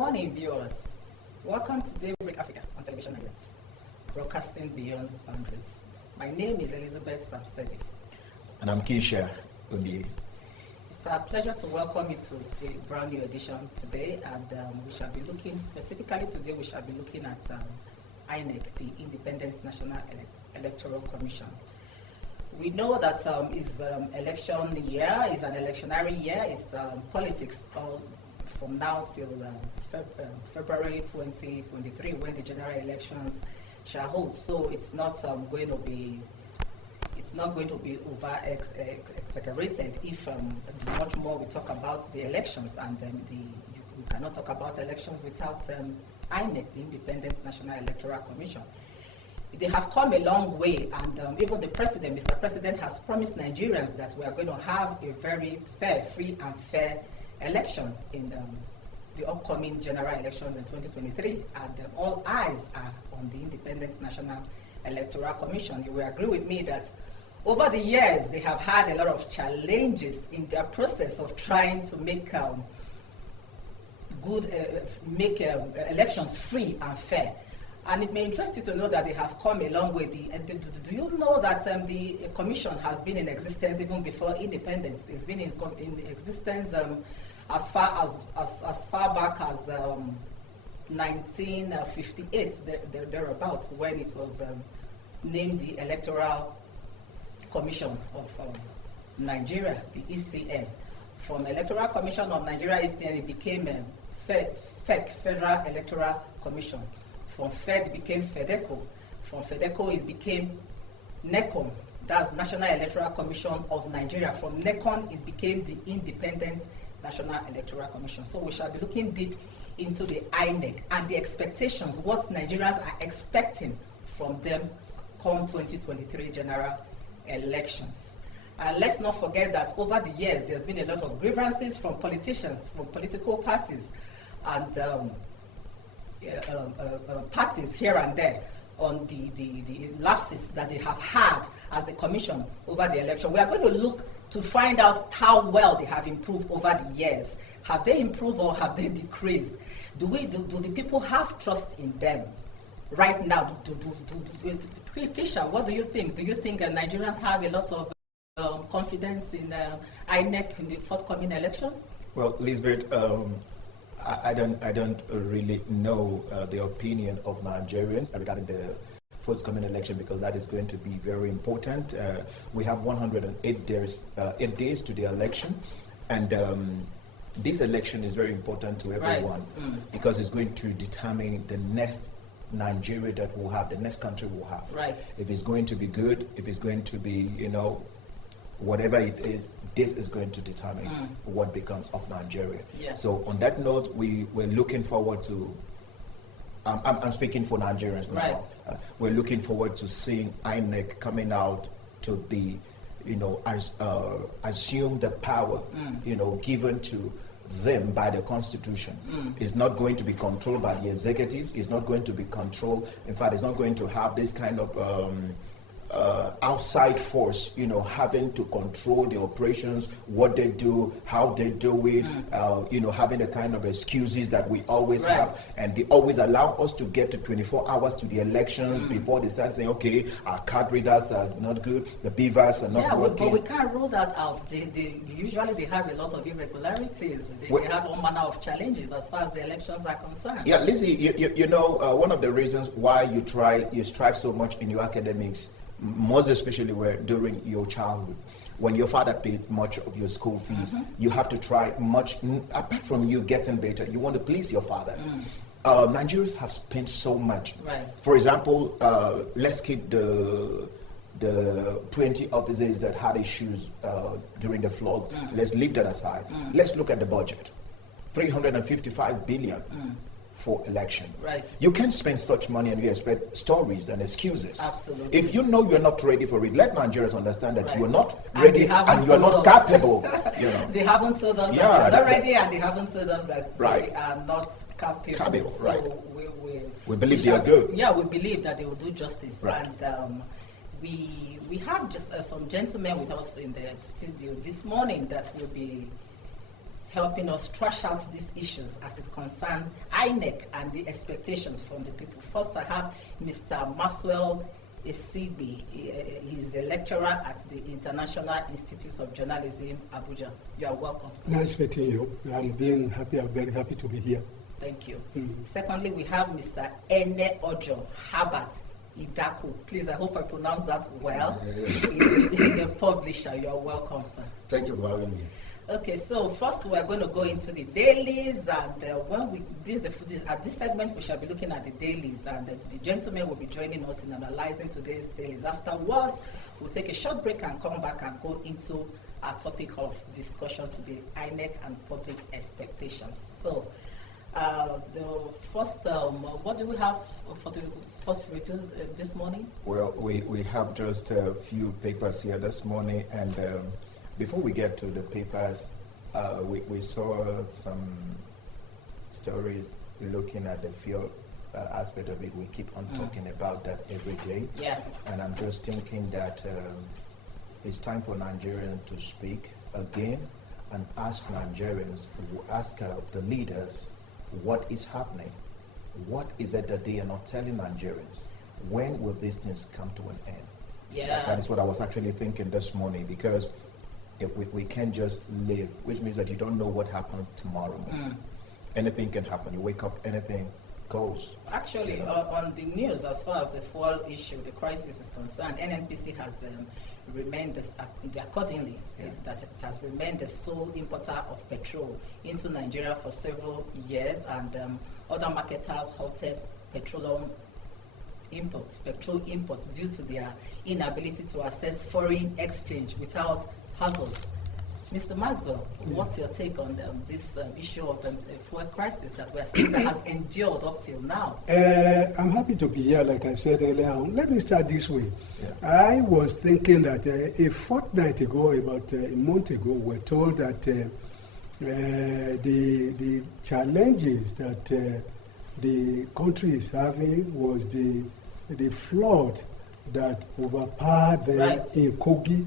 morning, viewers. Welcome to Daybreak Africa on Television Nigeria, broadcasting beyond boundaries. My name is Elizabeth Samsedi. And I'm Keisha Undi. It's our pleasure to welcome you to the brand new edition today, and we shall be looking, specifically today, we shall be looking at INEC, the Independent National Electoral Commission. We know that it's election year, it's an electionary year, it's politics from now till February 2023, when the general elections shall hold. So it's not going to be over exaggerated if much more we talk about the elections, and you cannot talk about elections without INEC, the Independent National Electoral Commission. They have come a long way, and even the president, Mr. President, has promised Nigerians that we are going to have a very fair, free and fair election in the upcoming general elections in 2023, and all eyes are on the Independent National Electoral Commission. You will agree with me that over the years they have had a lot of challenges in their process of trying to make elections free and fair. And it may interest you to know that they have come a long way. Do you know that the commission has been in existence even before independence? It's been in existence as far back as 1958, thereabouts, when it was named the Electoral Commission of Nigeria, the ECN. From Electoral Commission of Nigeria, ECN, it became FEC, Federal Electoral Commission. From FED it became FEDECO. From FEDECO it became NECON, that's National Electoral Commission of Nigeria. From NECON it became the Independent National Electoral Commission. So we shall be looking deep into the INEC and the expectations, what Nigerians are expecting from them come 2023 general elections. And let's not forget that over the years there's been a lot of grievances from politicians, from political parties, and parties here and there on the lapses that they have had as a commission over the election. We are going to look to find out how well they have improved over the years. Have they improved or have they decreased? Do the people have trust in them right now? Keisha, what do you think? Do you think Nigerians have a lot of confidence in INEC in the forthcoming elections? Well, Lisbeth, I don't really know the opinion of Nigerians regarding the forthcoming election, because that is going to be very important. We have 108 days, 8 days to the election, and this election is very important to everyone, right. Because it's going to determine the next Nigeria that we'll have, the next country we'll have. Right. If it's going to be good, if it's going to be, whatever it is, this is going to determine what becomes of Nigeria. Yeah. So on that note, we're looking forward to, I'm speaking for Nigerians now, right. We're looking forward to seeing INEC coming out to be, assume the power, given to them by the Constitution. It's not going to be controlled by the executives. It's not going to be controlled. In fact, it's not going to have this kind of outside force, having to control the operations, what they do, how they do it, having the kind of excuses that we always right. have. And they always allow us to get to 24 hours to the elections before they start saying, okay, our card readers are not good, the beavers are not working. But we can't rule that out. Usually they have a lot of irregularities. They have all manner of challenges as far as the elections are concerned. Yeah, Lizzie, one of the reasons why you strive so much in your academics, most especially during your childhood, when your father paid much of your school fees, you have to try much, apart from you getting better, you want to please your father. Nigerians have spent so much. Right. For example, let's keep the 20 officers that had issues during the flood. Let's leave that aside. Let's look at the budget. 355 billion. For election. Right. You can't spend such money and you expect stories and excuses. Absolutely. If you know you're not ready for it, let Nigerians understand that right. you're not ready and you're not capable. They haven't told us that they're not ready, and they haven't told us that right. they are not capable. So right. we believe they are good. Yeah, we believe that they will do justice. Right. And we have just some gentlemen with us in the studio this morning that will be helping us trash out these issues as it concerns INEC and the expectations from the people. First, I have Mr. Maxwell Esibi. He's a lecturer at the International Institute of Journalism, Abuja. You are welcome, sir. Nice meeting you. I'm very happy to be here. Thank you. Secondly, we have Mr. Ene Ojo Habat Idaku. Please, I hope I pronounced that well. He's a publisher. You are welcome, sir. Thank you for having me. Okay, so first we're going to go into the dailies, and when we at this segment we shall be looking at the dailies, and the gentleman will be joining us in analyzing today's dailies. Afterwards, we'll take a short break and come back and go into our topic of discussion today, INEC and public expectations. So, the first, what do we have for the first review this morning? Well, we have just a few papers here this morning, and before we get to the papers, we saw some stories looking at the field aspect of it. We keep on talking about that every day. Yeah. And I'm just thinking that it's time for Nigerians to speak again and ask Nigerians, ask the leaders what is happening. What is it that they are not telling Nigerians? When will these things come to an end? Yeah. That is what I was actually thinking this morning, because if we can't just live, which means that you don't know what happened tomorrow morning. Anything can happen. You wake up, anything goes. Actually, on the news, as far as the fuel issue, the crisis is concerned, NNPC has remained, accordingly, that it has remained the sole importer of petrol into Nigeria for several years, and other marketers halted petrol imports due to their inability to access foreign exchange without hassles. Mr. Maxwell, what's your take on this issue of the fuel crisis that we're seeing that has endured up till now? I'm happy to be here, like I said earlier on. Let me start this way. Yeah. I was thinking that a fortnight ago, about a month ago, we're told that the challenges that the country is having was the flood that overpowered them in Kogi.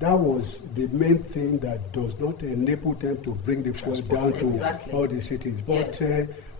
That was the main thing that does not enable them to bring the fuel down to all the cities. But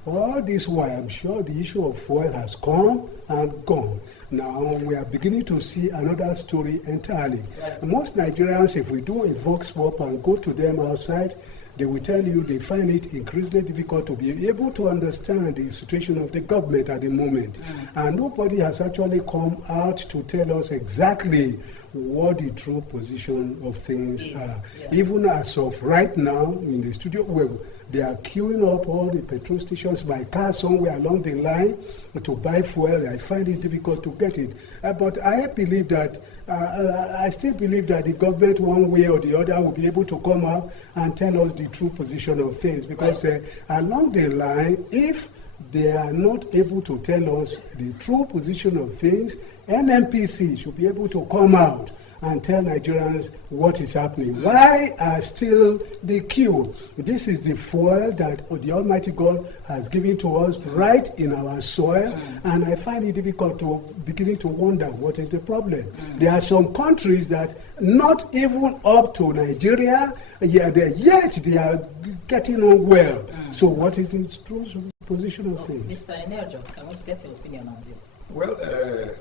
all this while, I'm sure the issue of fuel has come and gone. Now we are beginning to see another story entirely. Most Nigerians, if we do a vox pop and go to them outside, they will tell you they find it increasingly difficult to be able to understand the situation of the government at the moment. And nobody has actually come out to tell us exactly what the true position of things are. Even as of right now, in the studio, well, they are queuing up all the petrol stations by car somewhere along the line to buy fuel. I find it difficult to get it. But I believe that I still believe that the government, one way or the other, will be able to come out and tell us the true position of things. Because along the line, if they are not able to tell us the true position of things, NNPC should be able to come out and tell Nigerians what is happening. Why are still the queue? This is the fuel that the Almighty God has given to us right in our soil, and I find it difficult to beginning to wonder what is the problem. There are some countries that not even up to Nigeria, yet they are getting on well. So what is the true position of things? Mr. Eneojo, can we get your opinion on this? Well,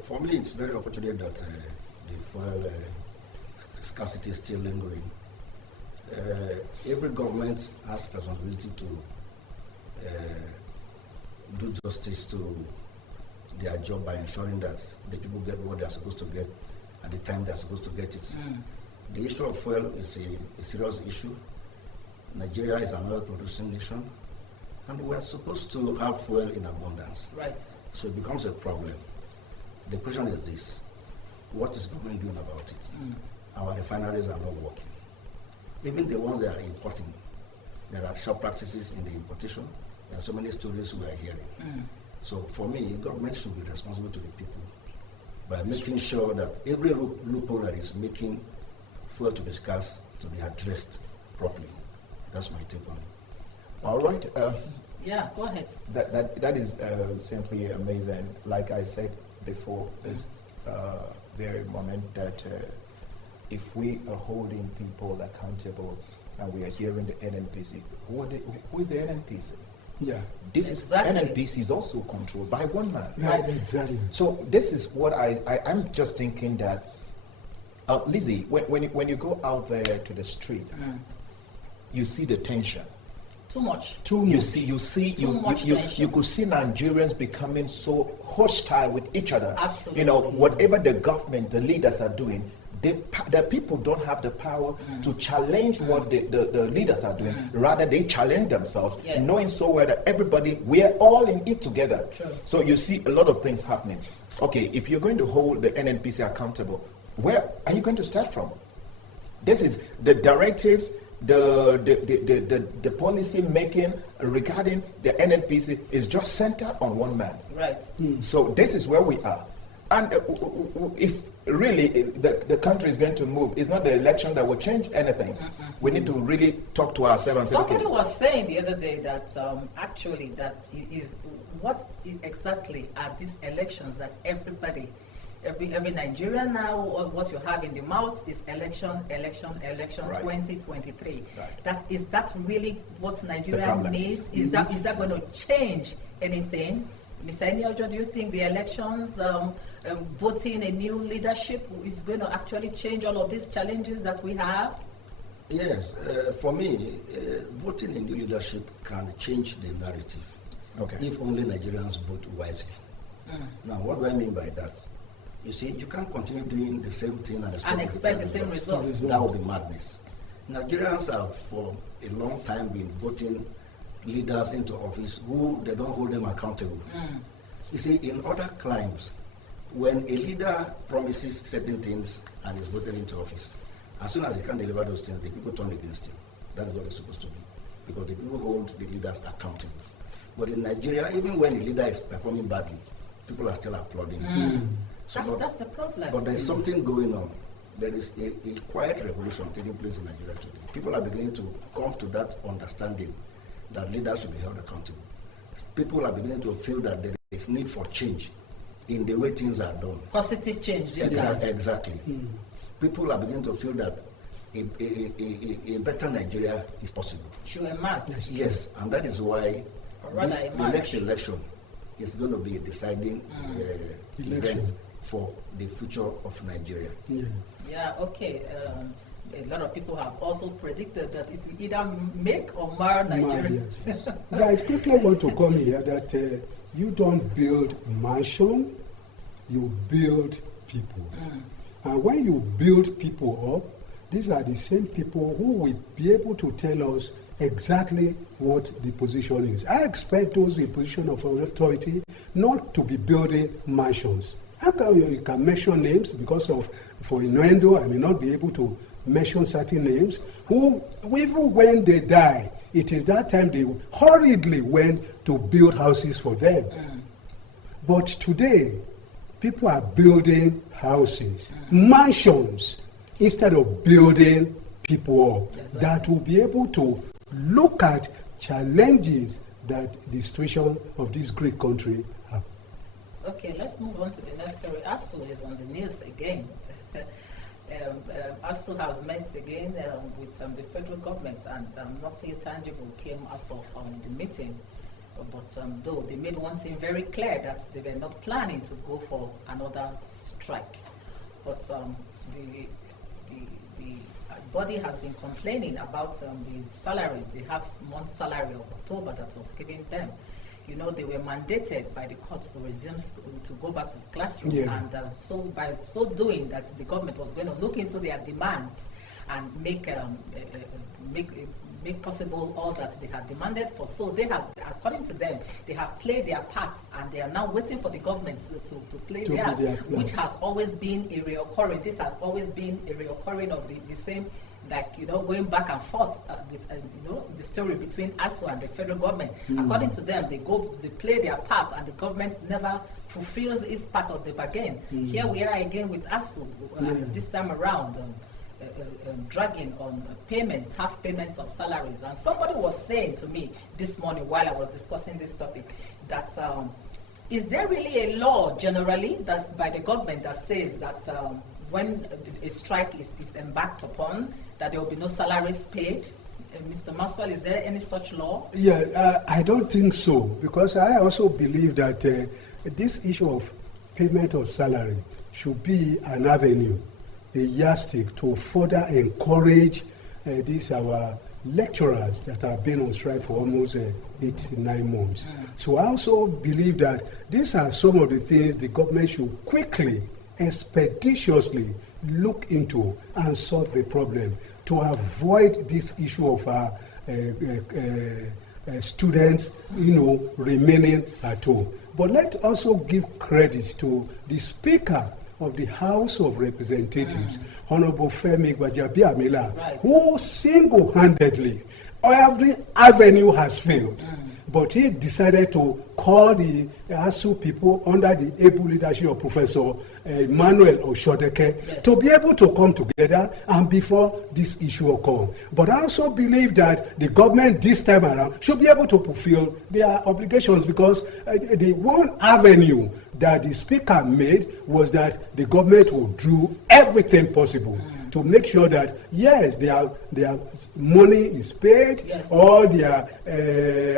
for me, it's very unfortunate that the fuel scarcity is still lingering. Every government has responsibility to do justice to their job by ensuring that the people get what they are supposed to get at the time they are supposed to get it. The issue of fuel is a serious issue. Nigeria is an oil-producing nation, and we are supposed to have fuel in abundance. Right. So it becomes a problem. The question is this: what is government doing about it? Our refineries are not working. Even the ones that are importing, there are sharp practices in the importation. There are so many stories we are hearing. So for me, government should be responsible to the people by making sure that every loophole that is making fuel to be scarce to be addressed properly. That's my take on it. All right. Yeah, go ahead. That is simply amazing. Like I said before, this very moment that if we are holding people accountable and we are hearing the NNPC. Who is the NNPC? Yeah. This Exactly. is NNPC is also controlled by one man. Right, exactly. So this is what I'm just thinking that, Lizzie, when you go out there to the street, you see the tension. Too much. You could see Nigerians becoming so hostile with each other. Absolutely. You know, whatever the government, the leaders are doing, the people don't have the power to challenge what the leaders are doing. Rather, they challenge themselves, knowing so well that we're all in it together. True. So you see a lot of things happening. Okay, if you're going to hold the NNPC accountable, where are you going to start from? This is the directives, the policy making regarding the NNPC is just centered on one man. Right. So this is where we are. And if really the country is going to move, it's not the election that will change anything. We need to really talk to ourselves and say, Somebody okay. was saying the other day that actually that is what exactly are these elections that every Nigerian now, what you have in the mouth is election, Right. 2023. Right. Is that really what Nigeria problem needs? Is that going to change anything? Mr. Eniojo, do you think the elections, voting a new leadership is going to actually change all of these challenges that we have? Yes, for me, voting in new leadership can change the narrative. Okay. If only Nigerians vote wisely. Now, what do I mean by that? You see, you can't continue doing the same thing and expect the same results. That would be madness. Nigerians have for a long time been voting leaders into office who they don't hold them accountable. You see, in other climes, when a leader promises certain things and is voted into office, as soon as he can't deliver those things, the people turn against him. That is what it's supposed to be, because the people hold the leaders accountable. But in Nigeria, even when a leader is performing badly, people are still applauding him. So That's the problem. But there's something going on. There is a quiet revolution taking place in Nigeria today. People are beginning to come to that understanding that leaders should be held accountable. People are beginning to feel that there is need for change in the way things are done. Positive change. Exactly. People are beginning to feel that a better Nigeria is possible. True and mass. Yes, and that is why the next election is going to be a deciding event for the future of Nigeria. Yes. Yeah, okay. A lot of people have also predicted that it will either make or mar Nigeria. Yes. Guys, quickly want to come here that you don't build mansion, you build people. And when you build people up, these are the same people who will be able to tell us exactly what the position is. I expect those in position of authority not to be building mansions. How come you can mention names because for innuendo, I may not be able to mention certain names, who even when they die, it is that time they hurriedly went to build houses for them. But today, people are building houses, mansions, instead of building people up that will be able to look at challenges that the situation of this great country have. Okay, let's move on to the next story. ASU is on the news again. ASU has met again with the federal government, and nothing tangible came out of the meeting. But though they made one thing very clear, that they were not planning to go for another strike. But the body has been complaining about the salaries. They have month salary of October that was given them. You know, they were mandated by the courts to resume to go back to the classroom, and so by so doing, that the government was going to look into their demands and make possible all that they had demanded for. So they have, according to them, they have played their parts, and they are now waiting for the government to play theirs, which has always been a reoccurring. This has always been a reoccurring of the same, like, you know, going back and forth with, you know, the story between ASU and the federal government. According to them, they play their part, and the government never fulfills its part of the bargain. Here we are again with ASU, this time around, dragging on payments, half payments of salaries. And somebody was saying to me this morning while I was discussing this topic that is there really a law generally that by the government that says that when a strike is embarked upon, that there will be no salaries paid? Mr. Maxwell, is there any such law? Yeah, I don't think so, because I also believe that this issue of payment of salary should be an avenue, a yardstick to further encourage these our lecturers that have been on strike for almost 8 to 9 months. So I also believe that these are some of the things the government should quickly, expeditiously look into and solve the problem to avoid this issue of students, remaining at home. But let's also give credit to the Speaker of the House of Representatives, Honorable Femi Gbajabiamila, Right. who single-handedly, every avenue has failed. But he decided to call the ASU people under the able leadership of Professor Emmanuel Oshodeke to be able to come together and before this issue occur. But I also believe that the government this time around should be able to fulfill their obligations, because the one avenue that the Speaker made was that the government will do everything possible to make sure that, yes, their money is paid, all their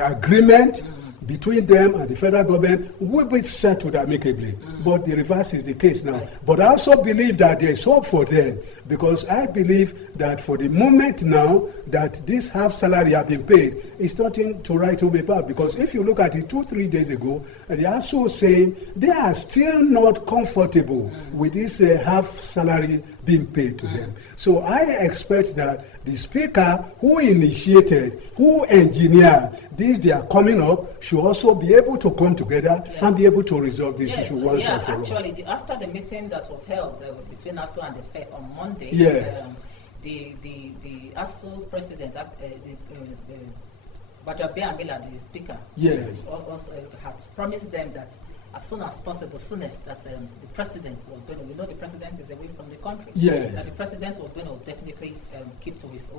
agreement between them and the federal government will be settled amicably. But the reverse is the case now. But I also believe that there is hope for them, because I believe that for the moment now that this half salary have been paid, it's nothing to write home about. Because if you look at it 2-3 days ago, they are also saying they are still not comfortable with this half salary being paid to them. So I expect that the Speaker who initiated, who engineered this, they are coming up, should also be able to come together and be able to resolve this issue once and for all. Actually, after the meeting that was held between ASU and the FEC on Monday, the ASU president, Gbajabiamila, the Speaker, also had promised them that as soon as possible, soonest that the president was going to, the president is away from the country, that the president was going to definitely keep to his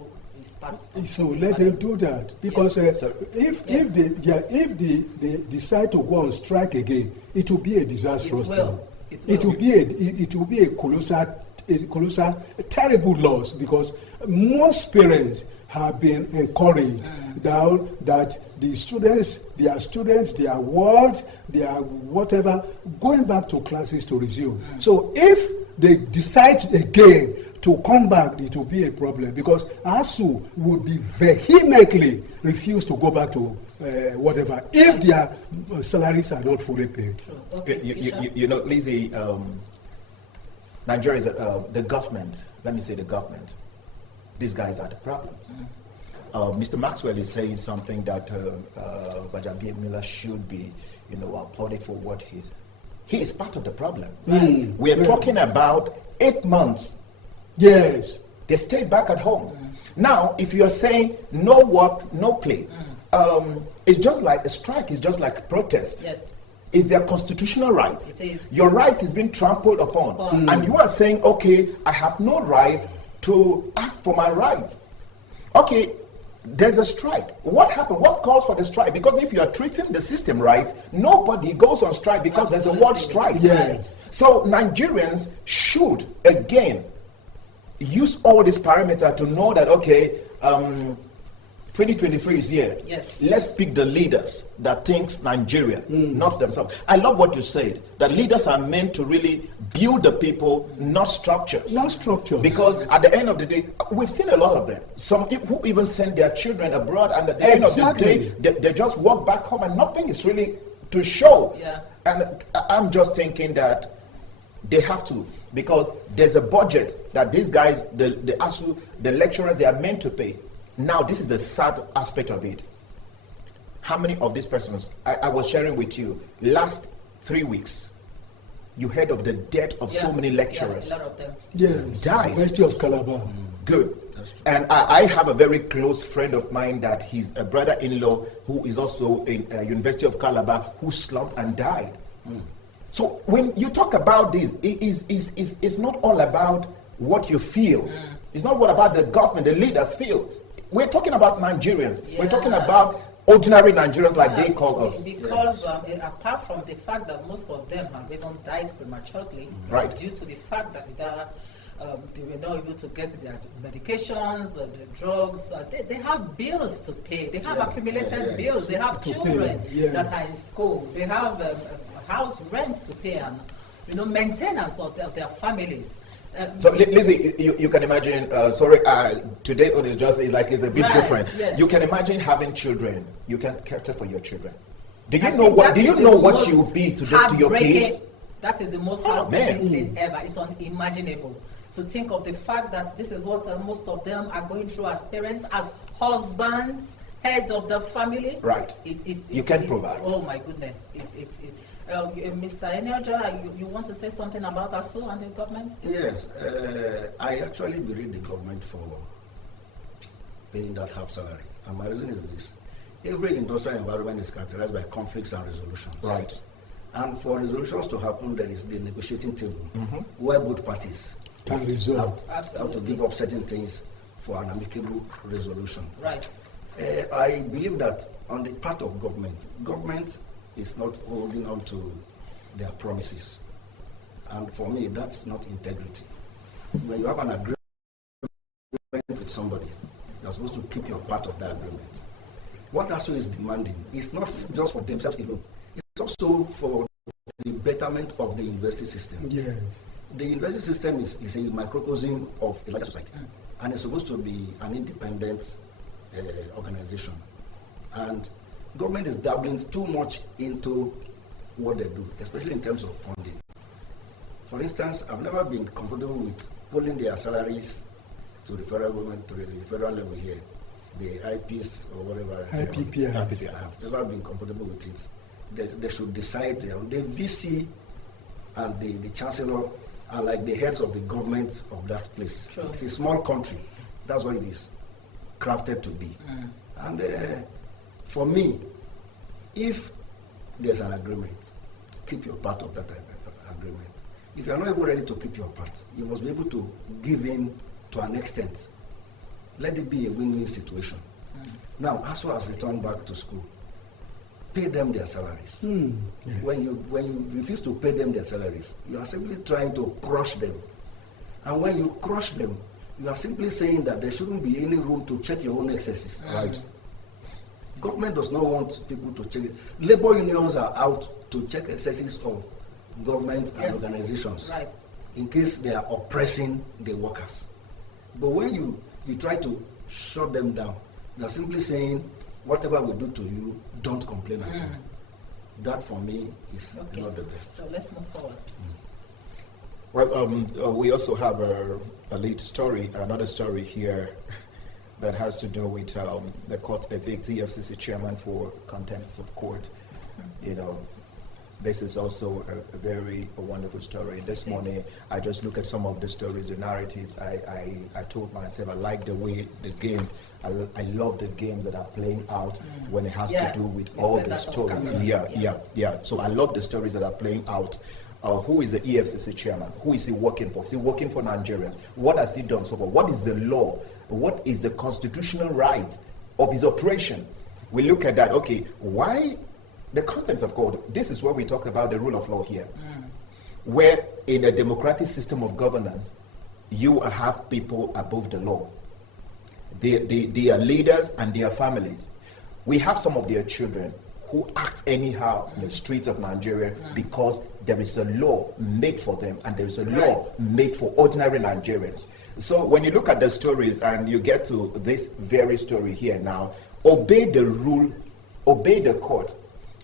part. So let them do that, because if they decide to go on strike again, it will be a disastrous thing. It will be a colossal, terrible loss, because most parents have been encouraged now that the students, their world, their whatever, going back to classes to resume. So if they decide again to come back, it will be a problem, because ASU would be vehemently refused to go back to whatever if their salaries are not fully paid. Okay. Lizzie, Nigeria is the government. Let me say the government. These guys are the problem. Mr. Maxwell is saying something that Gbajabiamila should be, applauded for what he is part of the problem. We are talking about 8 months. Yes. They stayed back at home. Now, if you are saying no work, no play, it's just like a strike, it's just like a protest. Yes. It's their constitutional right. It is. Your right is being trampled upon. And you are saying, okay, I have no right to ask for my right. Okay, there's a strike. What happened? What calls for the strike? Because if you are treating the system right, nobody goes on strike because there's a word strike. Yes. So Nigerians should, again, use all this parameter to know that, okay, 2023 is here. Yes. Let's pick the leaders that thinks Nigeria, not themselves. I love what you said, that leaders are meant to really build the people, not structures. Not structure. Because at the end of the day, we've seen a lot of them. Some who even send their children abroad, and at the end of the day, they just walk back home and nothing is really to show. Yeah. And I'm just thinking that they have to, because there's a budget that these guys, the ASU, the lecturers, they are meant to pay. Now, this is the sad aspect of it. How many of these persons, I was sharing with you, last 3 weeks, you heard of the death of so many lecturers. A lot of them. Yes. Died. University of Calabar. Good. And I have a very close friend of mine that he's a brother-in-law who is also in University of Calabar, who slumped and died. So when you talk about this, it's not all about what you feel. It's not what about the government, the leaders feel. We're talking about Nigerians. We're talking about ordinary Nigerians, like they call us. Because apart from the fact that most of them have even died prematurely, right, due to the fact that they were not able to get their medications, the drugs. They have bills to pay. They have accumulated bills. They have children that are in school. They have house rent to pay and maintenance of their families. So, Lizzie, you can imagine. Today on the just is a bit different. Yes. You can imagine having children. You can cater for your children. Do you know what you'll be to your kids? That is the most heartbreaking thing ever. It's unimaginable. So think of the fact that this is what most of them are going through as parents, as husbands, heads of the family. Right. You can provide. Oh my goodness. Mr. Enioja, you want to say something about ASU and the government? Yes. I actually believe the government for paying that half salary. And my reason is this. Every industrial environment is characterized by conflicts and resolutions. Right. And for resolutions to happen, there is the negotiating table where both parties can resolve. Have to give up certain things for an amicable resolution. Right. I believe that on the part of government is not holding on to their promises. And for me, that's not integrity. When you have an agreement with somebody, you're supposed to keep your part of that agreement. What ASU is demanding is not just for themselves alone. It's also for the betterment of the university system. Yes. The university system is a microcosm of a larger society, and it's supposed to be an independent organization. And government is dabbling too much into what they do, especially in terms of funding. For instance, I've never been comfortable with pulling their salaries to the federal government, to the federal level here, the IPs or whatever. IPPI. I've never been comfortable with it. They should decide. The VC and the chancellor are like the heads of the government of that place. Sure. It's a small country. That's what it is crafted to be. And for me, if there's an agreement, keep your part of that agreement. If you're not able ready to keep your part, you must be able to give in to an extent. Let it be a win-win situation. Now, ASU has returned back to school. Pay them their salaries. Yes. When you refuse to pay them their salaries, you are simply trying to crush them. And when you crush them, you are simply saying that there shouldn't be any room to check your own excesses. Right. Government does not want people to check it. Labor unions are out to check excesses of government and organizations in case they are oppressing the workers. But when you try to shut them down, you are simply saying, whatever we do to you, don't complain at all. That for me is not the best. So let's move forward. Well, we also have a lead story, another story here that has to do with the court evict EFCC chairman for contempt of court. This is also a very wonderful story. This morning, I just look at some of the stories, the narratives. I told myself I like the way the game. I love the games that are playing out when it has to do with all the stories. Yeah. So I love the stories that are playing out. Who is the EFCC chairman? Who is he working for? Is he working for Nigerians? What has he done so far? What is the law? What is the constitutional right of his operation? We look at that. Okay, why the content of God? This is where we talk about the rule of law here. Where in a democratic system of governance, you have people above the law. They are leaders and their families. We have some of their children who act anyhow in the streets of Nigeria because there is a law made for them and there is a law made for ordinary Nigerians. So when you look at the stories and you get to this very story here now, obey the rule, obey the court.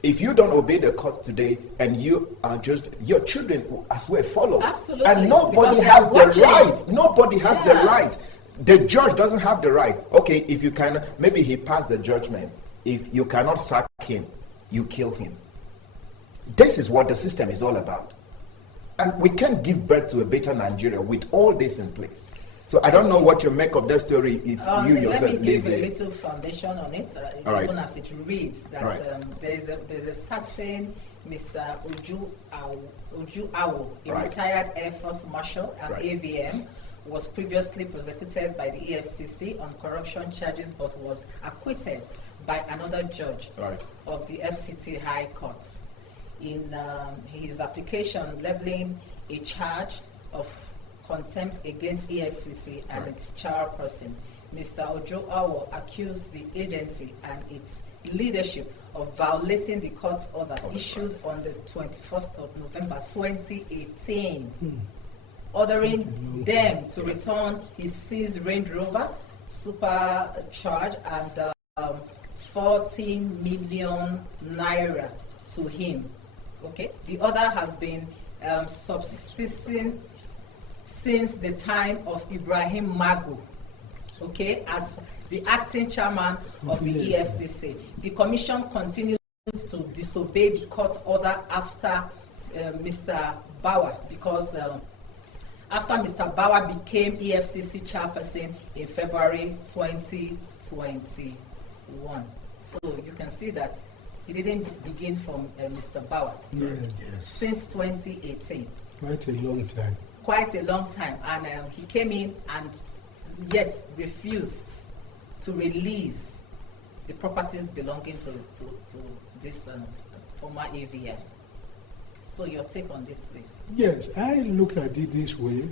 If you don't obey the court today and you are just, your children as well follow. Absolutely. And nobody has the right. Nobody has the right. The judge doesn't have the right. Okay, if you can, maybe he passed the judgment. If you cannot sack him, you kill him. This is what the system is all about. And we can't give birth to a better Nigeria with all this in place. So I don't know what you make of that story. It's you yourself, let me give Lizzie. a little foundation on it, even as it reads. That there's a certain Mr. Uju Awo, a retired Air Force Marshal and AVM, was previously prosecuted by the EFCC on corruption charges, but was acquitted by another judge of the FCT High Court in his application leveling a charge of contempt against EFCC and its chairperson. Mr. Ojo Awo accused the agency and its leadership of violating the court order issued on the 21st of November 2018, ordering them to return his seized Range Rover, supercharged, and 14 million naira to him. Okay, the order has been subsisting since the time of Ibrahim Magu, okay, as the acting chairman of the EFCC. The commission continues to disobey the court order after Mr. Bauer, because after Mr. Bauer became EFCC chairperson in February 2021. So you can see that it didn't begin from Mr. Bauer. Yes. Since 2018. Quite a long time. Quite a long time. And he came in and yet refused to release the properties belonging to this former AVI. So your take on this, please. Yes, I looked at it this way.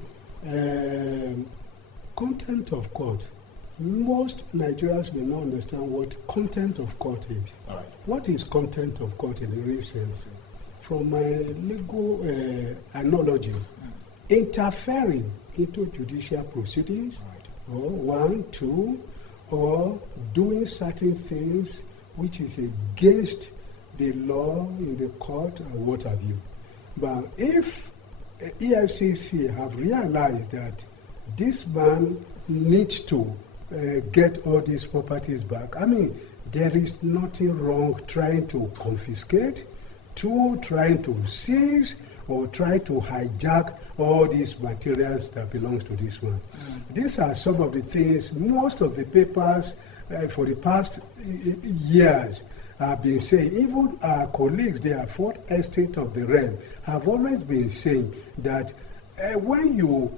Contempt of court. Most Nigerians may not understand what contempt of court is. All right. What is contempt of court in a real sense? From my legal analogy, interfering into judicial proceedings, or 1, 2, or doing certain things which is against the law in the court or what have you. But if EFCC have realized that this man needs to get all these properties back, I mean, there is nothing wrong trying to confiscate, trying to seize, or try to hijack all these materials that belongs to this one. These are some of the things most of the papers for the past years have been saying. Even our colleagues there at Fourth Estate of the Realm have always been saying that when you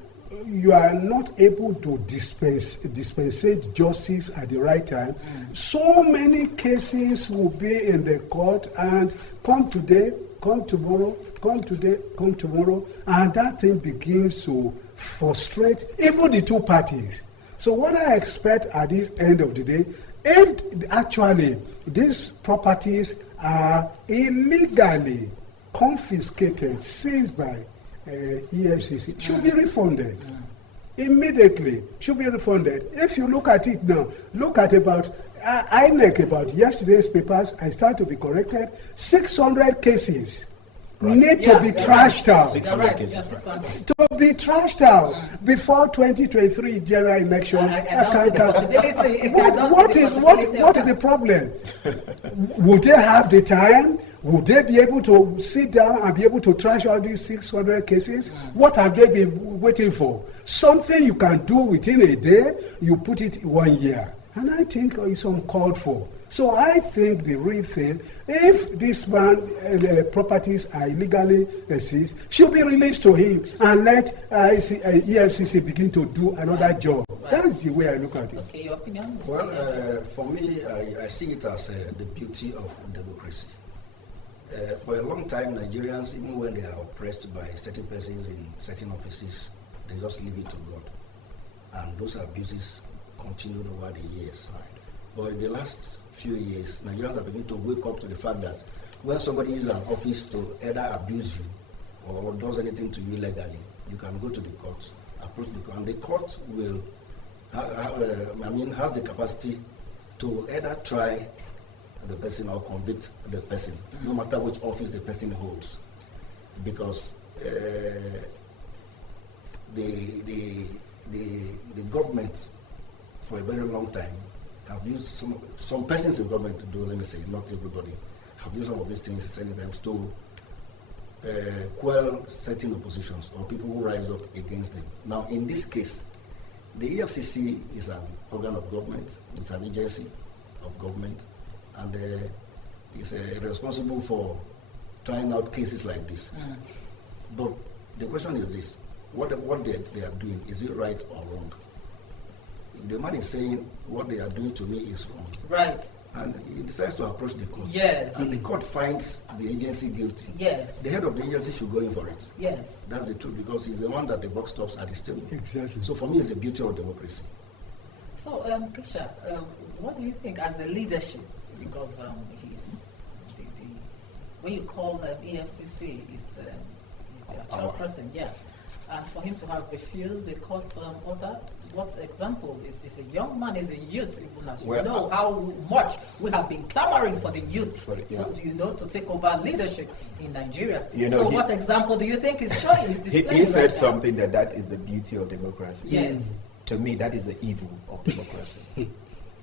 are not able to dispensate justice at the right time, so many cases will be in the court and come today, come tomorrow, come today, come tomorrow, and that thing begins to frustrate even the two parties. So what I expect at this end of the day, if actually these properties are illegally confiscated, seized by EFCC, should be refunded. Immediately, should be refunded. If you look at it now, look at about INEC, about yesterday's papers, I start to be corrected, 600 cases need to be trashed out. 600 cases. To be trashed out before 2023 general election. What is the problem? Would they have the time? Would they be able to sit down and be able to trash out these 600 cases? What have they been waiting for? Something you can do within a day, you put it 1 year. And I think it's uncalled for. So I think the real thing, if this man properties are illegally seized, should be released to him and let EFCC begin to do another job. That's the way I look at it. Okay, your opinion? Well, for me, I see it as the beauty of democracy. For a long time, Nigerians, even when they are oppressed by certain persons in certain offices, they just leave it to God. And those abuses continued over the years. But in the last few years, Nigerians are beginning to wake up to the fact that when somebody uses an office to either abuse you or does anything to you illegally, you can go to the court, approach the court, and the court will has the capacity to either try the person or convict the person, no matter which office the person holds, because the government for a very long time have used some persons in government to do, let me say, not everybody, have used some of these things many times to quell certain oppositions or people who rise up against them. Now, in this case, the EFCC is an organ of government, it's an agency of government, and is responsible for trying out cases like this. But the question is this: what they are doing, is it right or wrong? The man is saying what they are doing to me is wrong. Right. and he decides to approach the court. Yes. And the court finds the agency guilty. Yes. The head of the agency should go in for it. Yes. That's the truth, because he's the one that the buck stops at his table. Exactly. So for me, it's the beauty of democracy. So, Kisha, what do you think as the leadership? Because he's when you call EFCC, is the actual person, yeah. And for him to have refused the court order, what example is a young man, is a youth, even as you know how much we have been clamoring for the youth, to take over leadership in Nigeria. What example do you think is showing? He said something that is the beauty of democracy. Yes. To me, that is the evil of democracy.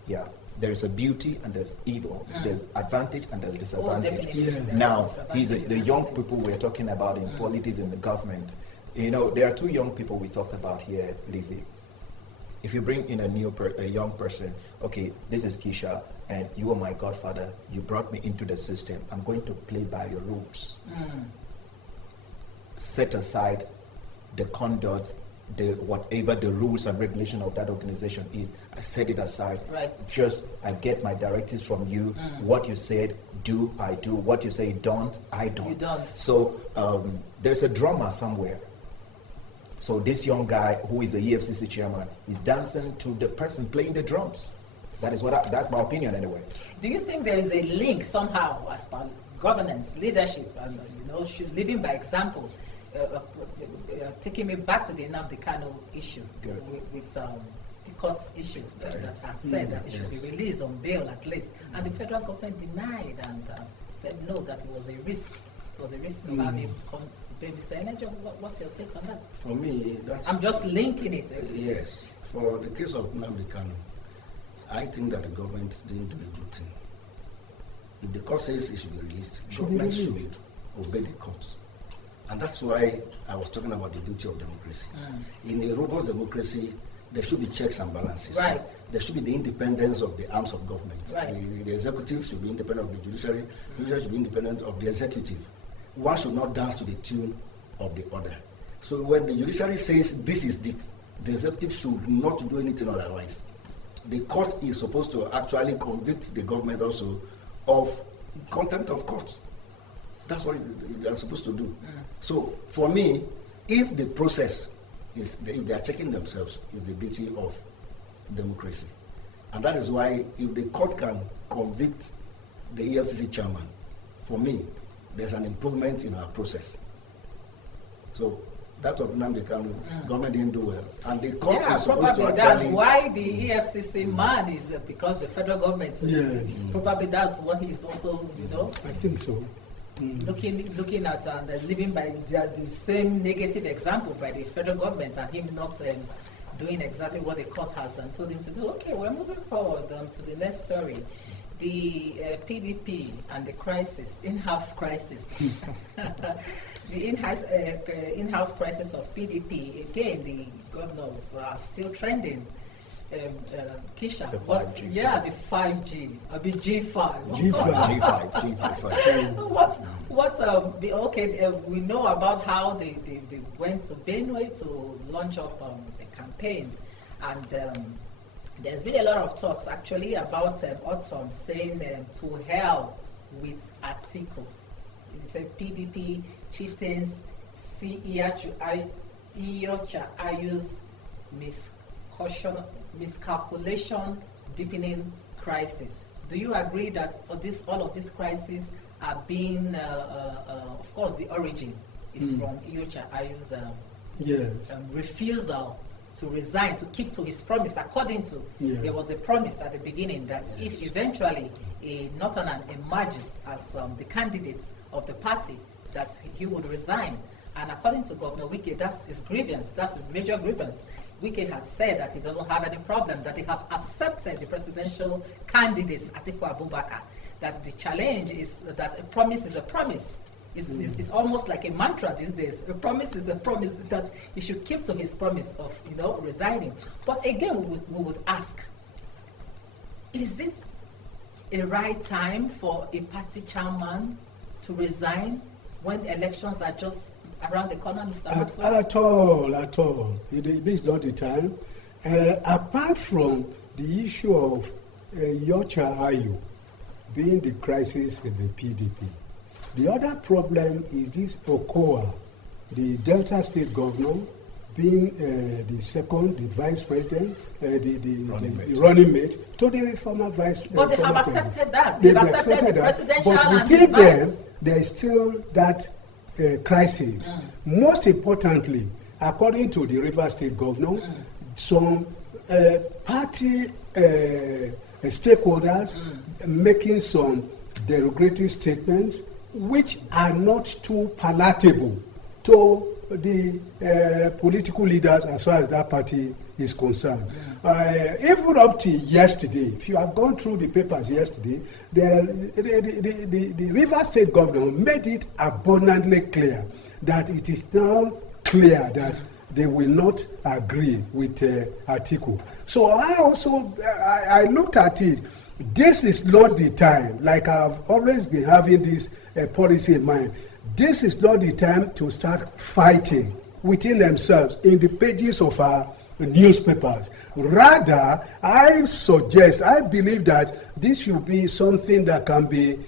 Yeah. There is a beauty and there's evil. There's advantage and there's disadvantage. Now, the young people we're talking about in politics and the government. There are two young people we talked about here, Lizzie. If you bring in a young person, okay, this is Kisha, and you are my godfather. You brought me into the system. I'm going to play by your rules. Set aside the conduct, whatever the rules and regulation of that organization is. I set it aside. Right. I get my directives from you. What you said, do, I do. What you say, don't, I don't. You don't. So there's a drummer somewhere. So this young guy, who is the EFCC chairman, is dancing to the person playing the drums. That's my opinion anyway. Do you think there is a link somehow as per governance, leadership, and she's living by example? Taking me back to the Nnamdi Kanu issue with the court issue that had said that he should be released on bail at least, and the federal government denied and said no, that it was a risk. It was a risk to have him come to pay. Mr. Enejo, what's your take on that? For me, I'm just linking it. Yes. For the case of Nnamdi Kanu, I think that the government didn't do a good thing. If the court says it should be released, government should obey the courts. And that's why I was talking about the beauty of democracy. In a robust democracy, there should be checks and balances. Right. There should be the independence of the arms of government. Right. The executive should be independent of the judiciary. The judiciary should be independent of the executive. One should not dance to the tune of the other. So when the judiciary says this is it, the executive should not do anything otherwise. The court is supposed to actually convict the government also of contempt of court. That's what they are supposed to do. So for me, if the process if they are checking themselves, is the beauty of democracy. And that is why if the court can convict the EFCC chairman, for me, there's an improvement in our process. So that of Nnamdi Kanu, government didn't do well. And the court is supposed to actually... That's why the EFCC man is because the federal government. Yes. Probably that's what he's also, I think so. Looking at and living by the same negative example by the federal government and him not doing exactly what the court has told him to do. Okay, we're moving forward to the next story. The PDP and the crisis, in-house crisis. The in-house crisis of PDP. Again, the governors are still trending. Kisha, the 5G. The 5G. I mean G5. G5. We know about how they went to Benue to launch up a campaign, and there's been a lot of talks actually about Autumn saying to hell with Atiku. It's a PDP chieftains see Iyocha Ayu's miscalculation deepening crisis. Do you agree that all of these crises are being, of course, the origin is from Iyocha Ayu's refusal to resign, to keep to his promise? According to, there was a promise at the beginning that if eventually a Northerner emerges as the candidate of the party, that he would resign. And according to Governor Wike, that's his grievance, that's his major grievance. Wike has said that he doesn't have any problem, that they have accepted the presidential candidates, Atiku Abubakar, that the challenge is that a promise is a promise. It's almost like a mantra these days. A promise is a promise, that he should keep to his promise of resigning. But again, we would ask, is this a right time for a party chairman to resign when the elections are just around the corner, Mr. Maxwell? At all. This is not the time. Apart from the issue of Iyocha Ayu, being the crisis in the PDP. The other problem is this Okoa, the Delta State governor, being the second, the vice president, the running mate to the former vice president. But they have accepted that. They've accepted the presidential but and within the them, vice. there is still that crisis. Most importantly, according to the Rivers State governor, some party stakeholders making some derogatory statements which are not too palatable to the political leaders as far as that party is concerned. Even up to yesterday, if you have gone through the papers yesterday, the Rivers State governor made it abundantly clear that it is now clear that they will not agree with Atiku. So I looked at it. This is not the time, like I've always been having this policy in mind. This is not the time to start fighting within themselves in the pages of our newspapers. Rather, I believe that this should be something that can be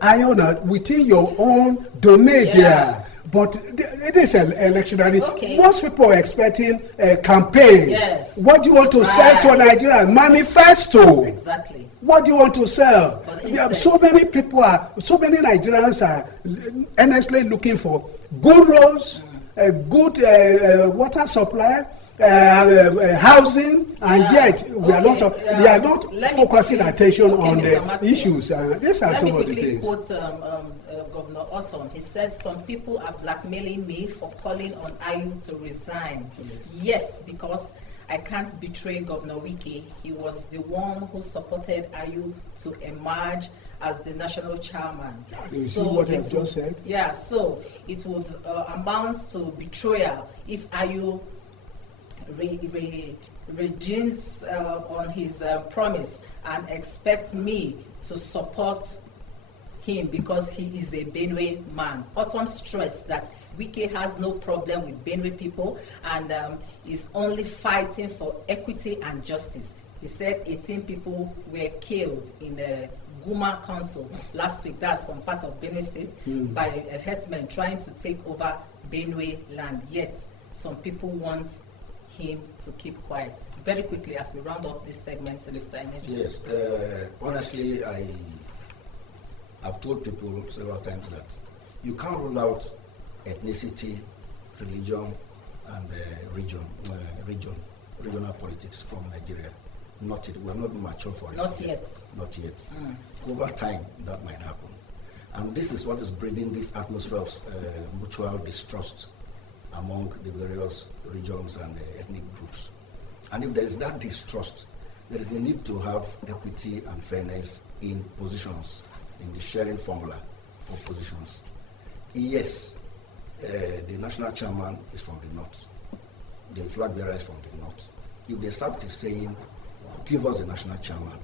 ironed out within your own domain there. But it is an electionary. Okay. Most people are expecting a campaign. Yes. What do you want to sell to Nigeria? Manifesto. Exactly. What do you want to sell? So many Nigerians are earnestly looking for good roads, good water supply, housing, and yet we are not focusing attention on the issues. These are some of the things. Quote, Governor Otton. He said, some people are blackmailing me for calling on Ayu to resign. Yes, because I can't betray Governor Wike. He was the one who supported Ayu to emerge as the national chairman. You see what I've just said? Yeah, so it would amount to betrayal if Ayu redeems on his promise and expects me to support him because he is a Benue man. Otton stressed that Wike has no problem with Benue people and is only fighting for equity and justice. He said 18 people were killed in the Guma Council last week. That's some part of Benue State by a herdsman trying to take over Benue land. Yet some people want him to keep quiet. Very quickly, as we round up this segment, Mr. INEC. Yes, honestly, I've told people several times that you can't rule out ethnicity, religion, and regional politics from Nigeria. Not yet. We're not mature for it. Not yet. Not yet. Over time, that might happen. And this is what is breeding this atmosphere of mutual distrust among the various regions and ethnic groups. And if there is that distrust, there is the need to have equity and fairness in positions, in the sharing formula for positions. Yes, the national chairman is from the north. The flag bearer is from the north. If the SAPT is saying, give us the national chairman,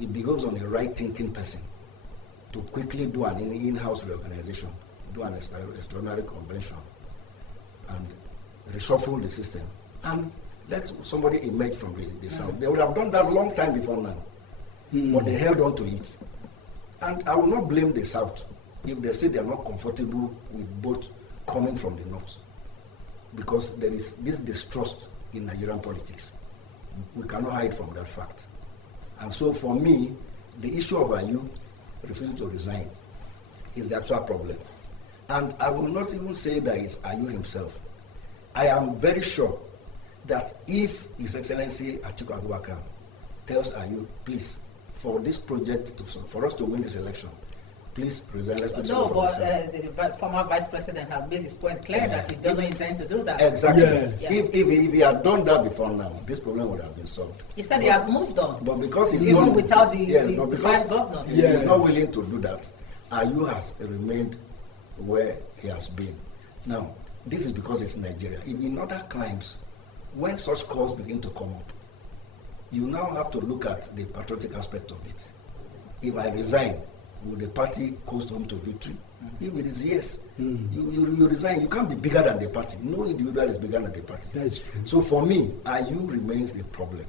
it becomes on a right-thinking person to quickly do an in-house reorganization, do an extraordinary convention, and reshuffle the system, and let somebody emerge from the south. They would have done that a long time before now, but they held on to it. And I will not blame the south if they say they are not comfortable with both coming from the north, because there is this distrust in Nigerian politics. We cannot hide from that fact. And so for me, the issue of Ayu refusing to resign is the actual problem. And I will not even say that it's Ayu himself. I am very sure that if His Excellency Atiku Abubakar tells Ayu, please, for this project, for us to win this election, please resign. Let's put the former vice president has made his point clear that he doesn't intend to do that. Exactly. Yes. If he had done that before now, this problem would have been solved. He said he has moved on. But because he's even not, without the vice governors. He's not willing to do that. Ayu has remained where he has been. Now, this is because it's Nigeria. In other climes, when such calls begin to come up, you now have to look at the patriotic aspect of it. If I resign, will the party coast home to victory? If it is yes, you resign. You can't be bigger than the party. No individual is bigger than the party. That is true. So for me, Ayu remains the problem.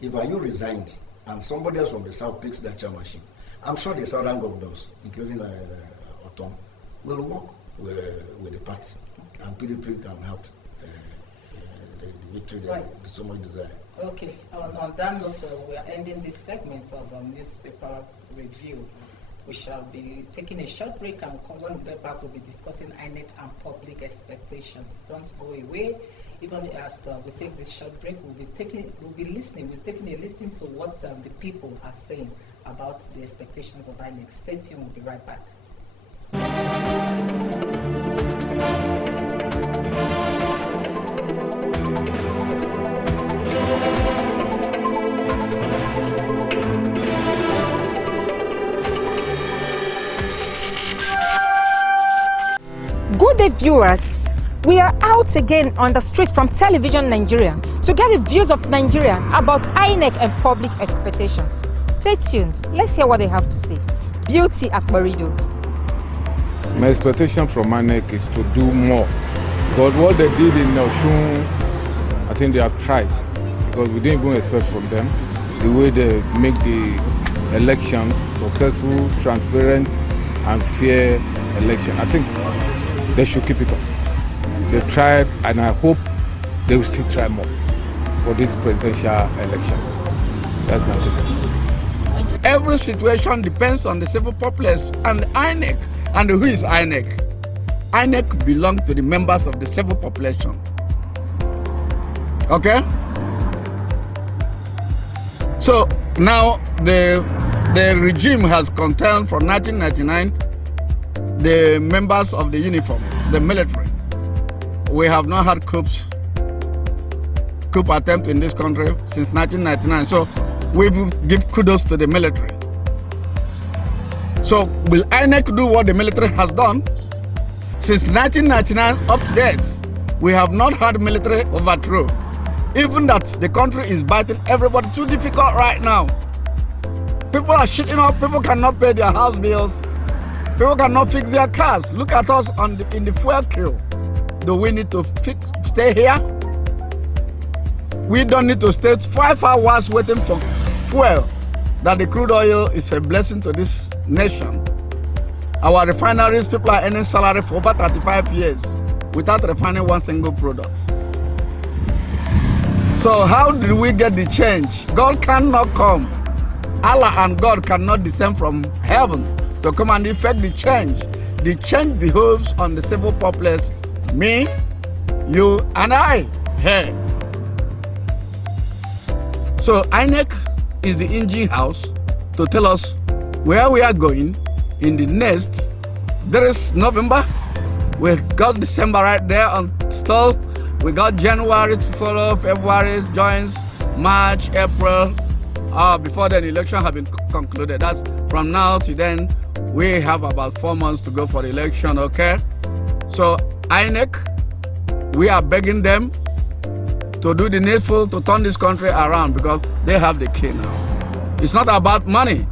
If Ayu resigns, and somebody else from the south picks that chairmanship, I'm sure the southern governors, including Otom, will work with the party, and PDP can help the victory that so much desire. Okay, on that note, we are ending this segment of newspaper review. We shall be taking a short break, and when we get back, we'll be discussing INEC and public expectations. Don't go away. Even as we take this short break, we'll be taking a listen to what the people are saying about the expectations of INEC. Stay tuned. We'll be right back. Good day, viewers. We are out again on the street from Television Nigeria to get the views of Nigerians about INEC and public expectations. Stay tuned. Let's hear what they have to say. Beauty Akbarido. My expectation from INEC is to do more. But what they did in Osun, I think they have tried, because we didn't even expect from them the way they make the election successful, transparent, and fair election. I think they should keep it up. They tried, and I hope they will still try more for this presidential election. That's my take. Every situation depends on the civil populace and INEC. And who is INEC? INEC belongs to the members of the civil population. Okay? So now the regime has contained from 1999 the members of the uniform, the military. We have not had coup attempt in this country since 1999. So we give kudos to the military. So will INEC do what the military has done? Since 1999 up to date, we have not had military overthrow. Even that the country is biting everybody too difficult right now. People are shitting up, people cannot pay their house bills, people cannot fix their cars. Look at us in the fuel queue. Do we need to stay here? We don't need to stay 5 hours waiting for fuel. That the crude oil is a blessing to this nation. Our refineries, people are earning salary for over 35 years without refining one single product. So how did we get the change? God cannot come. Allah and God cannot descend from heaven to come and effect the change. The change behoves on the civil populace, me, you, and I. Hey. So INEC is the engine house to tell us where we are going in the next. There is November, we got December right there on stall, we got January to follow, February joins, March, April, before the election have been concluded. That's from now to then, we have about 4 months to go for the election, okay? So INEC, we are begging them to do the needful to turn this country around, because they have the key now. It's not about money.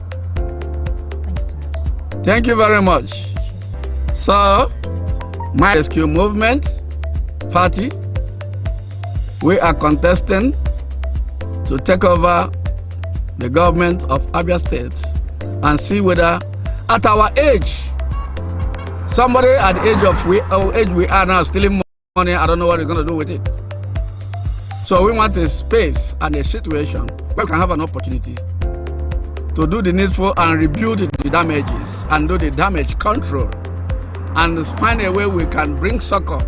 Thank you very much. So, my rescue movement party, we are contesting to take over the government of Abia State and see whether at our age, somebody at the age we are now stealing money, I don't know what he's going to do with it. So we want a space and a situation where we can have an opportunity to do the needful and rebuild the damages and do the damage control and find a way we can bring succor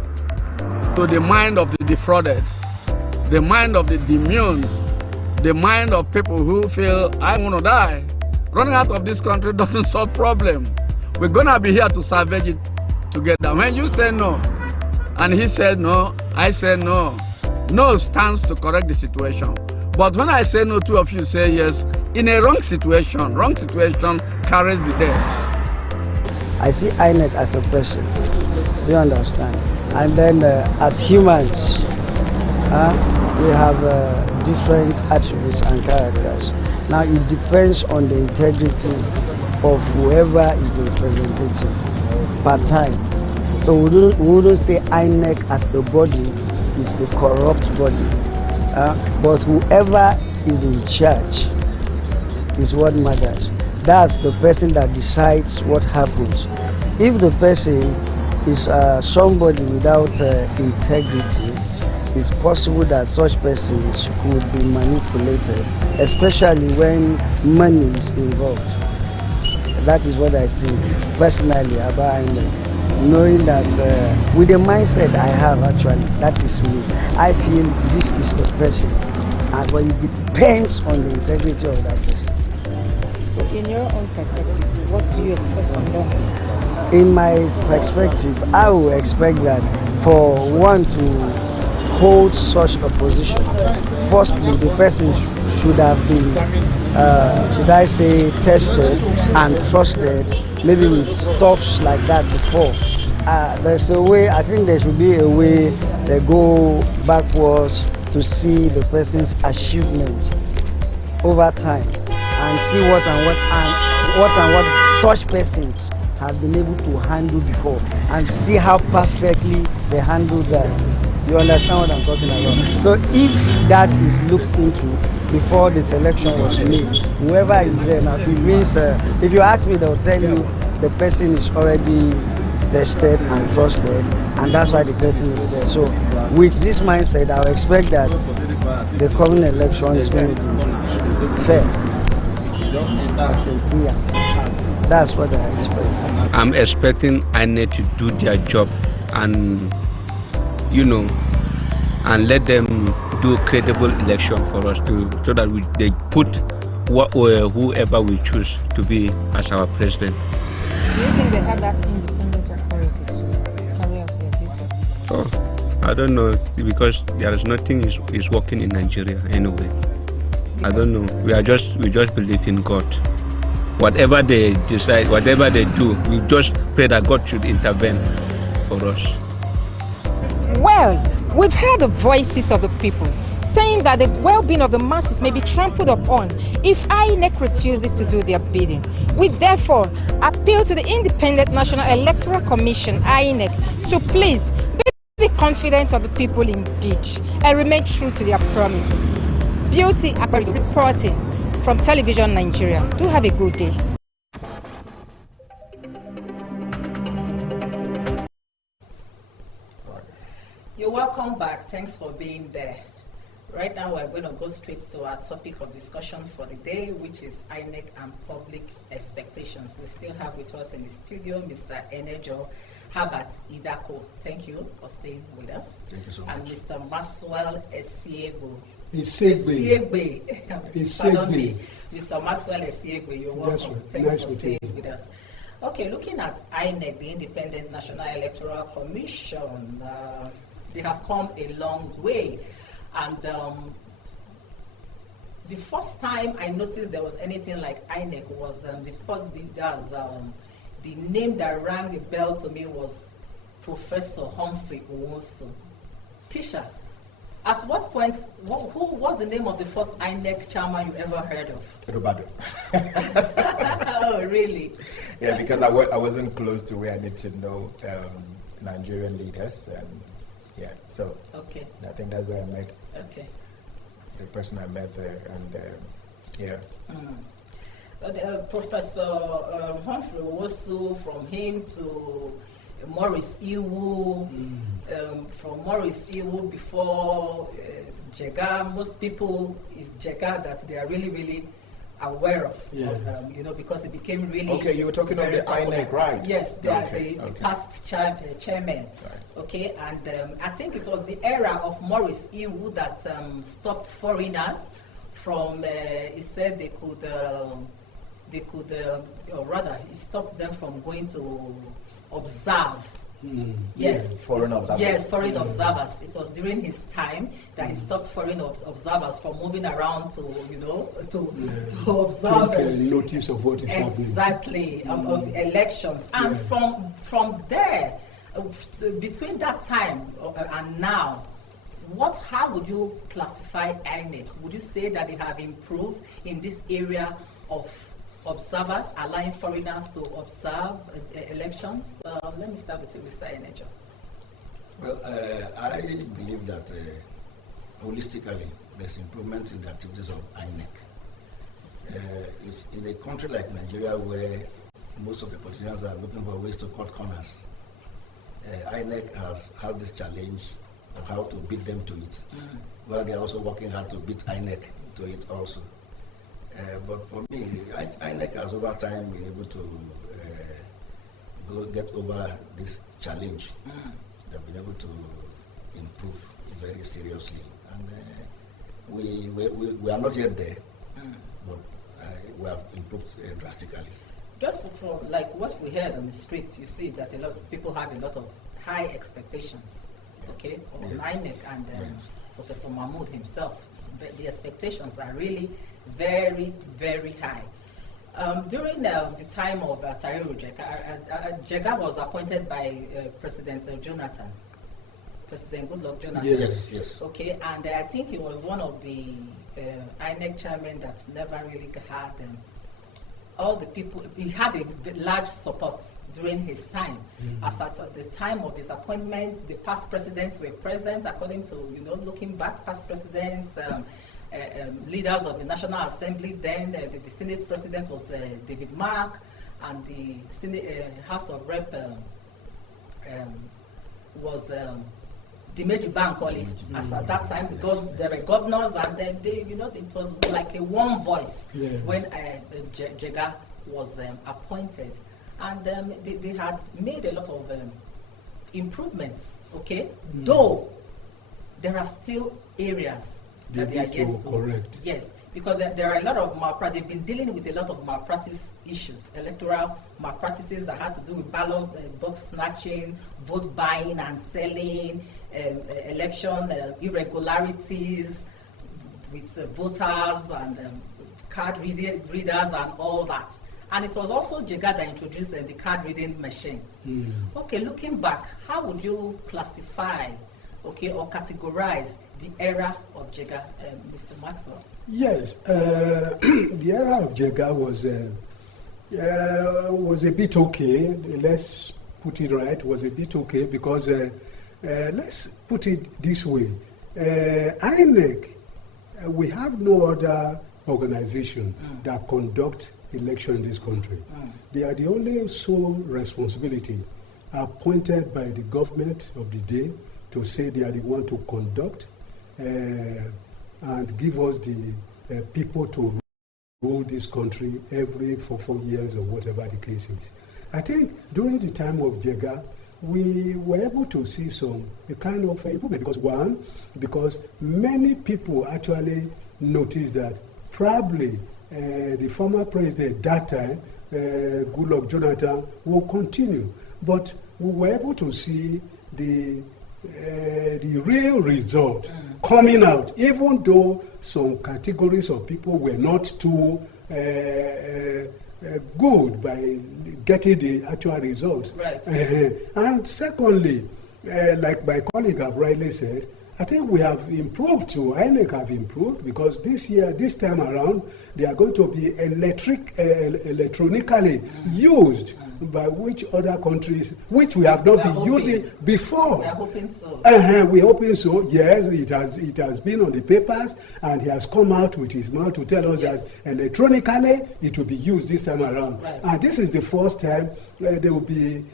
to the mind of the defrauded, the mind of the demuned, the mind of people who feel, I want to die. Running out of this country doesn't solve problem. We're going to be here to salvage it together. When you say no, and he said no, I said no, no stands to correct the situation. But when I say no, two of you say yes, in a wrong situation carries the day. I see INEC as a person, do you understand? And then as humans, we have different attributes and characters. Now it depends on the integrity of whoever is the representative per time. So we wouldn't say INEC as a body is a corrupt body, but whoever is in charge is what matters. That's the person that decides what happens. If the person is somebody without integrity, it's possible that such persons could be manipulated, especially when money is involved. That is what I think personally about INEC. Knowing that with the mindset I have actually, that is me. I feel this is the person, but it depends on the integrity of that person. So in your own perspective, what do you expect from them? In my perspective, I would expect that for one to hold such a position, firstly, the person should have been, should I say, tested and trusted, maybe with stuffs like that before. There's a way, I think there should be a way they go backwards to see the person's achievement over time and see what such persons have been able to handle before and see how perfectly they handled that. You understand what I'm talking about? So if that is looked into before the selection was made, whoever is there now, it means, if you ask me, they'll tell you the person is already tested and trusted, and that's why the person is there. So with this mindset, I would expect that the coming election is going to be fair, as in free. That's what I expect. I'm expecting INEC to do their job and, you know, and let them do credible election for us so that they put whoever we choose to be as our president. Do you think they have that independent authority to carry out their duty? Oh, I don't know, because there is nothing is working in Nigeria anyway. I don't know. We just believe in God. Whatever they decide, whatever they do, we just pray that God should intervene for us. Well, we've heard the voices of the people saying that the well-being of the masses may be trampled upon if INEC refuses to do their bidding. We therefore appeal to the Independent National Electoral Commission, INEC, to please be the confidence of the people indeed and remain true to their promises. Beauty Akbari reporting from Television Nigeria. Do have a good day. You're welcome back. Thanks for being there. Right now, we're going to go straight to our topic of discussion for the day, which is INEC and public expectations. We still have with us in the studio Mr. Enejo Herbert Idako. Thank you for staying with us. Thank you so much. And Mr. Maxwell Esiegbe. Pardon me. Mr. Maxwell Esiegbe, you're welcome. Right. Thanks Nice for staying with us. Okay, looking at INEC, the Independent National Electoral Commission, they have come a long way. And the first time I noticed there was anything like INEC was the name that rang a bell to me was Professor Humphrey Owosu. Pisha, at what point, who was the name of the first INEC chairman you ever heard of? Roberto. Oh, really? Yeah, because I wasn't close to where I need to know Nigerian leaders. Yeah, so okay. I think that's where I met the person I met there, and yeah. Professor Humphrey Owosu, from him to Maurice Iwu, from Maurice Iwu before Jega. Most people is Jega that they are really, really aware of, you know, because it became really. Okay, you were talking about the INEC, right? Yes, the past chairman. Right. Okay, and I think it was the era of Maurice Iwu that stopped foreigners from. He said they could, or rather, he stopped them from going to observe. Yes, foreign observers. Yes, foreign observers. It was during his time that he stopped foreign observers from moving around to, you know, to observe. Take notice of what is happening. Exactly, of the elections. And from there, between that time and now, how would you classify INEC? Would you say that they have improved in this area of observers, allowing foreigners to observe elections? Let me start with you, Mr. Enejo. Well, I believe that holistically there's improvement in the activities of INEC. It's in a country like Nigeria where most of the politicians are looking for ways to cut corners. INEC has this challenge of how to beat them to it. Well, they are also working hard to beat INEC to it also. But for me, INEC has over time been able to get over this challenge. They've been able to improve very seriously. And we are not yet there, but we have improved drastically. Just from like what we heard on the streets, you see that a lot of people have a lot of high expectations, okay, on INEC and Professor Mahmoud himself. So the expectations are really very, very high. During the time of Tahiru Jega, Jega was appointed by President Jonathan, President Goodluck Jonathan. Yes. Okay, and I think he was one of the INEC chairmen that never really had all the people. He had a large support during his time. As at the time of his appointment, the past presidents were present, according to, looking back, past presidents, leaders of the National Assembly. Then the Senate president was David Mark, and the Senate, House of Rep was Dimeji Bankole. As at that time, because there were governors, and then it was like a warm voice when Jega was appointed. And they had made a lot of improvements, okay? Though there are still areas that they are yet to correct. Yes, because there are a lot of malpractice. They've been dealing with a lot of malpractice issues, electoral malpractices that had to do with ballot box snatching, vote buying and selling, election irregularities with voters and card readers and all that. And it was also Jega that introduced the card reading machine. Okay, looking back, how would you classify, or categorize the era of Jega, Mr. Maxwell? Yes, the era of Jega was a bit okay. Let's put it right. Was a bit okay because let's put it this way: INEC, we have no other organization that conduct election in this country. They are the only sole responsibility appointed by the government of the day to say they are the one to conduct and give us the people to rule this country for 4 years or whatever the case is. I think during the time of Jega, we were able to see a kind of improvement because many people actually noticed that probably the former president that time, Goodluck Jonathan, will continue. But we were able to see the real result coming out, even though some categories of people were not too good by getting the actual results. Right. And secondly, like my colleague have rightly said, I think we have improved too. INEC have improved because this time around, they are going to be electronically used by which other countries, which we have not been using before. We are hoping so. We're hoping so. Yes, it has been on the papers, and he has come out with his mouth to tell us that electronically it will be used this time around. Right. And this is the first time they will be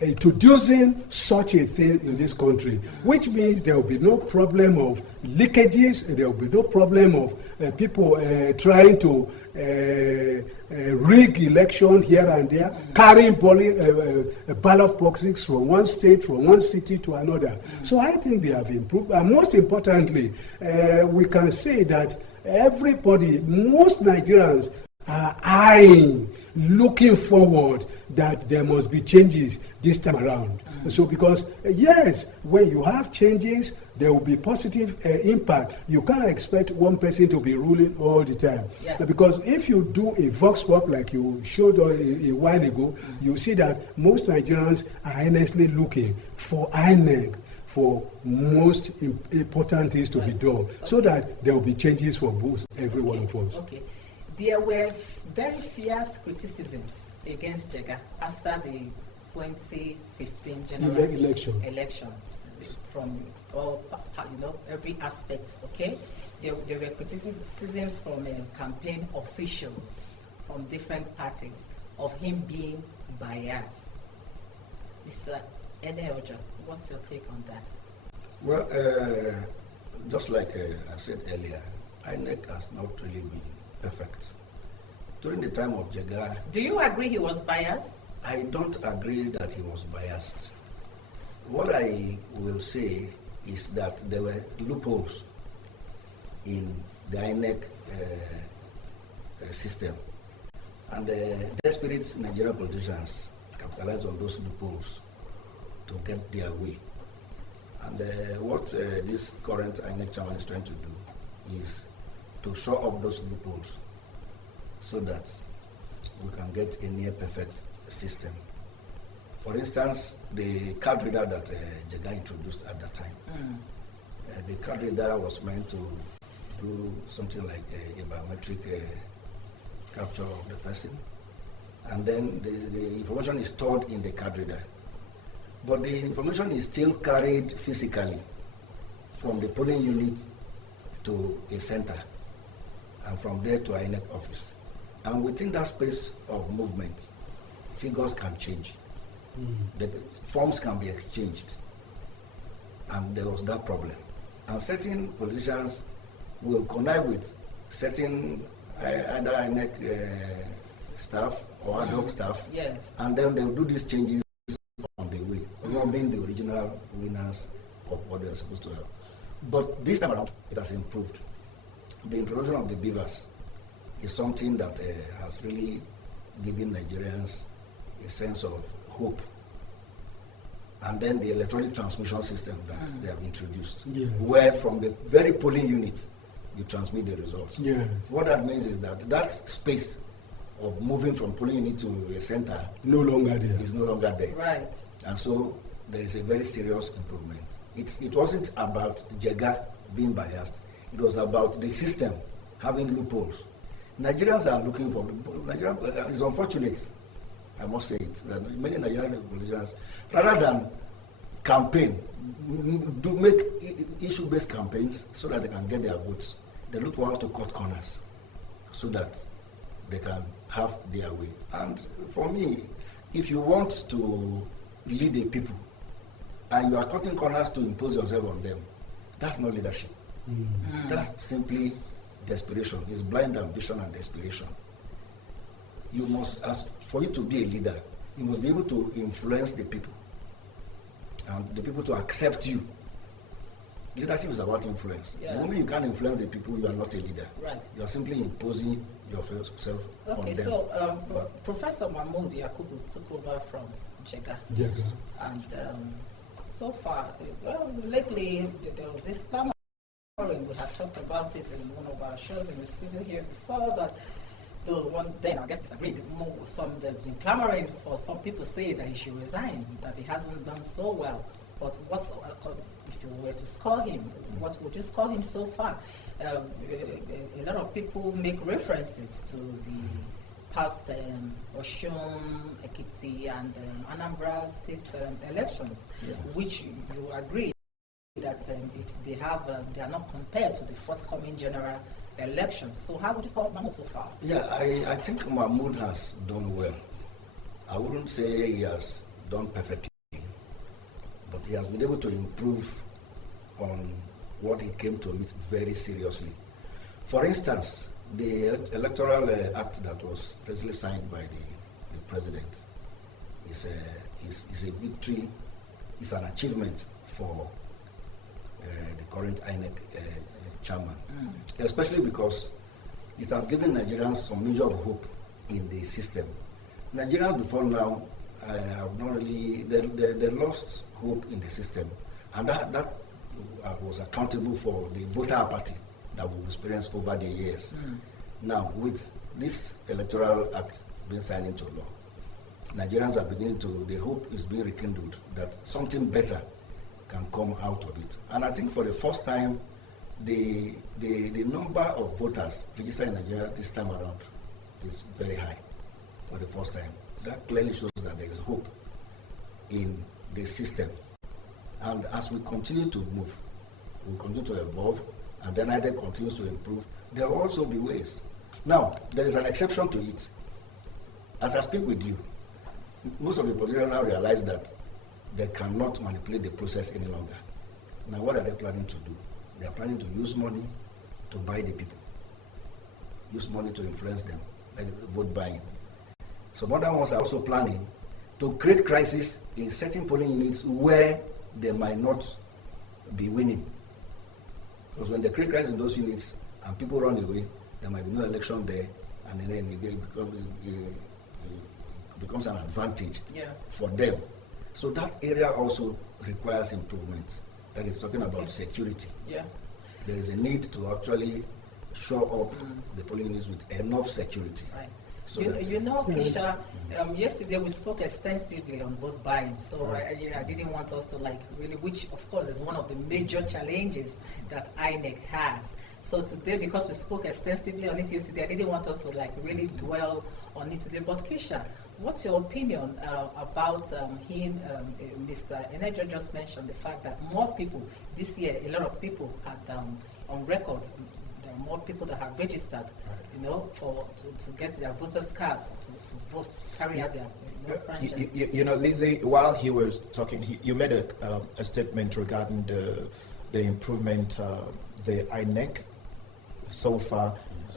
introducing such a thing in this country, which means there will be no problem of leakages, and there will be no problem of people trying to rig election here and there, carrying ballot boxes from one state, from one city to another. So I think they have improved. And most importantly, we can say that most Nigerians are eyeing, looking forward that there must be changes this time around. So because, yes, when you have changes, there will be positive impact. You can't expect one person to be ruling all the time. Yeah. Because if you do a vox pop like you showed a while ago, you see that most Nigerians are earnestly looking for INEC for most important things to be done, so that there will be changes for every one of us. Okay. There were very fierce criticisms against Jega after the 2015 general elections. from all, every aspect, okay? There were criticisms from campaign officials from different parties of him being biased. Mr. Eneoja, what's your take on that? Well, just like I said earlier, INEC has not really been perfect. During the time of Jega... Do you agree he was biased? I don't agree that he was biased. What I will say is that there were loopholes in the INEC system. And desperate Nigerian politicians capitalized on those loopholes to get their way. And what this current INEC chairman is trying to do is to shore up those loopholes so that we can get a near perfect system. For instance, the card reader that Jega introduced at that time, the card reader was meant to do something like a biometric capture of the person, and then the information is stored in the card reader. But the information is still carried physically from the polling unit to a center, and from there to INEC office. And within that space of movement, figures can change. The forms can be exchanged. And there was that problem. And certain politicians will connive with certain either INEC staff or ad hoc staff, yes, and then they'll do these changes on the way, not being the original winners of what they're supposed to have. But this time around, it has improved. The introduction of the beavers is something that has really given Nigerians a sense of hope. And then the electronic transmission system that they have introduced, yes, where from the very polling unit, you transmit the results. Yes. What that means is that that space of moving from polling unit to a center no longer there. is no longer there. Right. And so there is a very serious improvement. It wasn't about Jega being biased. It was about the system having loopholes. Nigerians are looking for... Nigeria is unfortunate, I must say it, that many Nigerian politicians, rather than campaign, do make issue-based campaigns so that they can get their votes, they look for how to cut corners so that they can have their way. And for me, if you want to lead the people and you are cutting corners to impose yourself on them, that's not leadership. That's simply desperation. It's blind ambition and desperation. You must, for you to be a leader, you must be able to influence the people and the people to accept you. Leadership is about influence. Yeah. The moment you can't influence the people, you are not a leader. Right. You are simply imposing yourself on them. So Professor Mahmoud Yakubu took over from Jega. Jega. And so far, lately there was this clamoring. We have talked about it in one of our shows in the studio here before, that the one then I guess disagreed. There's been clamoring for some people say that he should resign, that he hasn't done so well. But if you were to score him, what would you score him so far? A lot of people make references to the past Osun, Ekiti, and Anambra state elections, which you agree that they are not compared to the forthcoming general elections. So how would you score Mahmoud so far? Yeah, I think Mahmoud has done well. I wouldn't say he has done perfectly, but he has been able to improve on what he came to admit very seriously. For instance, the electoral act that was recently signed by the president is a victory, is an achievement for the current INEC chairman, especially because it has given Nigerians some measure of hope in the system. Nigerians before now have not really, they lost hope in the system, and that was accountable for the voter apathy that we've experienced over the years. Now, with this electoral act being signed into law, Nigerians are beginning to, the hope is being rekindled that something better can come out of it. And I think for the first time, the number of voters registered in Nigeria this time around is very high for the first time. That clearly shows that there is hope in the system. And as we continue to move, we continue to evolve, and then INEC continues to improve, there will also be ways. Now, there is an exception to it. As I speak with you, most of the politicians now realize that they cannot manipulate the process any longer. Now, what are they planning to do? They are planning to use money to buy the people, use money to influence them, like vote buying. Some other ones are also planning to create crisis in certain polling units where they might not be winning. Because when they create crisis in those units and people run away, there might be no election there, and then it becomes an advantage for them. So that area also requires improvement. That is talking about security. Yeah. There is a need to actually show up the polling units with enough security. Right. So Kisha, yesterday we spoke extensively on vote buying, so I didn't want us to really, which of course is one of the major challenges that INEC has. So today, because we spoke extensively on it yesterday, I didn't want us to really dwell on it today. But Kisha, what's your opinion about him? Mr. INEC just mentioned the fact that more people this year, a lot of people had on record. There are more people that have registered, to get their voters card to vote, carry out their franchise. Lizzie, while he was talking, you made a statement regarding the improvement. The INEC, so far,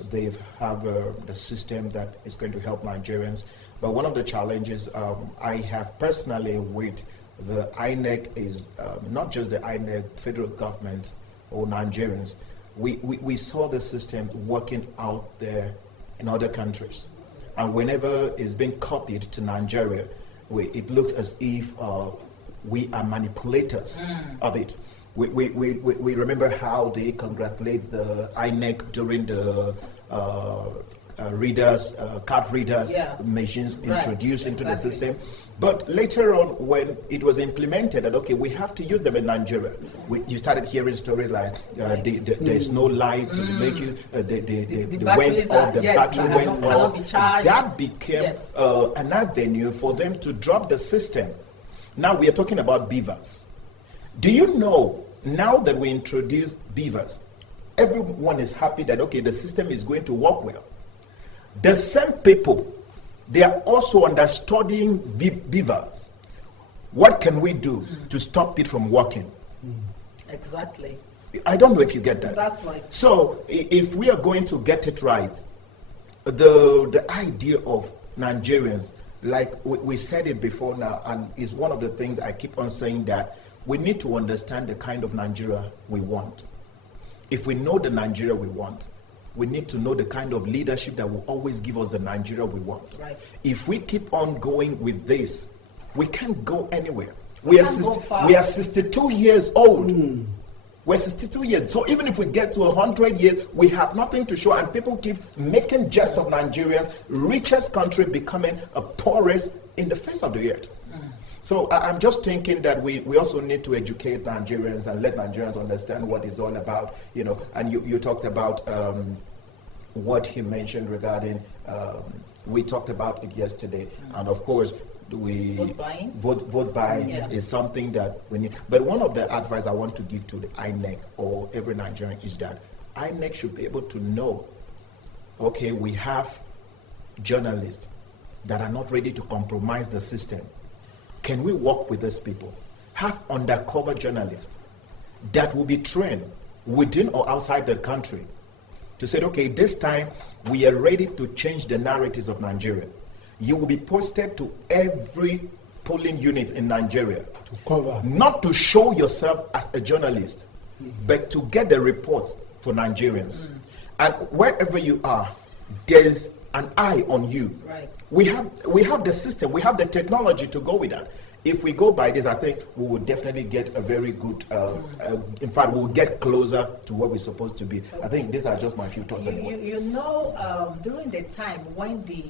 they have the system that is going to help Nigerians. But one of the challenges I have personally with the INEC is not just the INEC, federal government or Nigerians. We saw the system working out there in other countries. And whenever it's been copied to Nigeria, it looks as if we are manipulators of it. We remember how they congratulate the INEC during the card readers machines introduced into the system. But later on, when it was implemented, that we have to use them in Nigeria, you started hearing stories like there's no light to make you, the went off, the battery went off. That became an avenue for them to drop the system. Now we are talking about beavers. Do you know, now that we introduce beavers, everyone is happy that, the system is going to work well. The same people, they are also understudying beavers. What can we do to stop it from working? Exactly. I don't know if you get that. That's right. So if we are going to get it right, the idea of Nigerians, like we said it before now, and is one of the things I keep on saying, that we need to understand the kind of Nigeria we want. If we know the Nigeria we want, we need to know the kind of leadership that will always give us the Nigeria we want. Right. If we keep on going with this, we can't go anywhere. We are 62 years old. We're 62 years. So even if we get to 100 years, we have nothing to show, and people keep making jest of Nigerians, richest country becoming a poorest in the face of the earth. So I'm just thinking that we also need to educate Nigerians and let Nigerians understand what it's all about, and you talked about what he mentioned regarding, we talked about it yesterday, and of course, vote buying is something that we need. But one of the advice I want to give to the INEC or every Nigerian is that INEC should be able to know, we have journalists that are not ready to compromise the system. Can we work with these people? Have undercover journalists that will be trained within or outside the country to say, this time we are ready to change the narratives of Nigeria. You will be posted to every polling unit in Nigeria. To cover. Not to show yourself as a journalist, but to get the reports for Nigerians. And wherever you are, there's an eye on you. Right. We have the system, we have the technology to go with that. If we go by this, I think we will definitely get a very good, in fact, we will get closer to what we're supposed to be. I think these are just my few thoughts anyway. During the time when the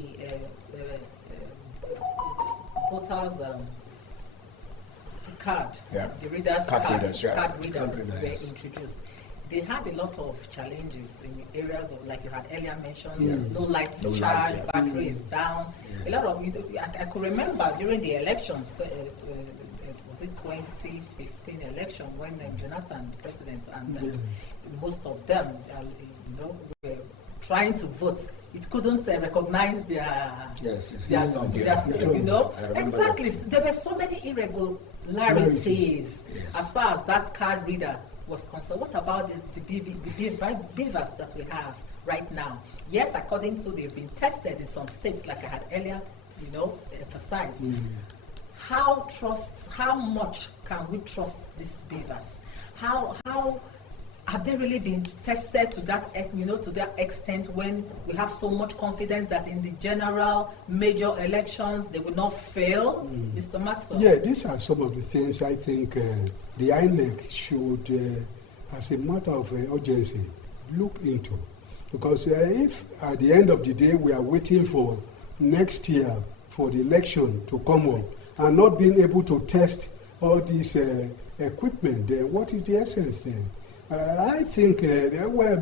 voters the readers card readers were introduced, they had a lot of challenges in areas of, like you had earlier mentioned, no light to charge, battery is down. A lot of, I could remember during the elections was it 2015 election when Jonathan, the president, and most of them, were trying to vote. It couldn't recognize their exactly. There were so many irregularities as far as that card reader was concerned. What about the beavers that we have right now? Yes, according to they've been tested in some states, like I had earlier, emphasized. How much can we trust these beavers? How have they really been tested to that extent when we have so much confidence that in the general major elections they will not fail, Mr. Maxwell? Yeah, these are some of the things I think the INEC should, as a matter of urgency, look into. Because if at the end of the day we are waiting for next year for the election to come up and not being able to test all this equipment, then what is the essence then? I think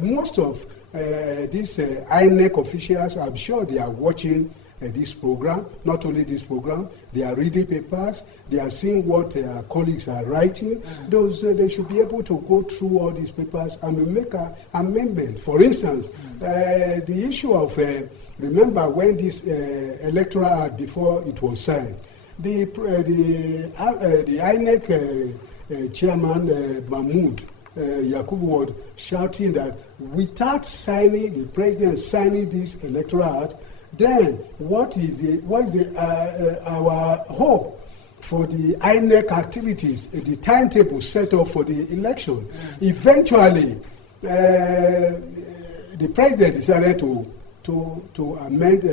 most of these INEC officials, I'm sure they are watching this program, not only this program, they are reading papers, they are seeing what their colleagues are writing. They should be able to go through all these papers and make an amendment. For instance, the issue of, remember when this electoral act, before it was signed, the INEC chairman, Mahmoud, Yakubu was shouting that without the president signing this electoral act, then what is our hope for the INEC activities, the timetable set up for the election? Eventually, the president decided to amend,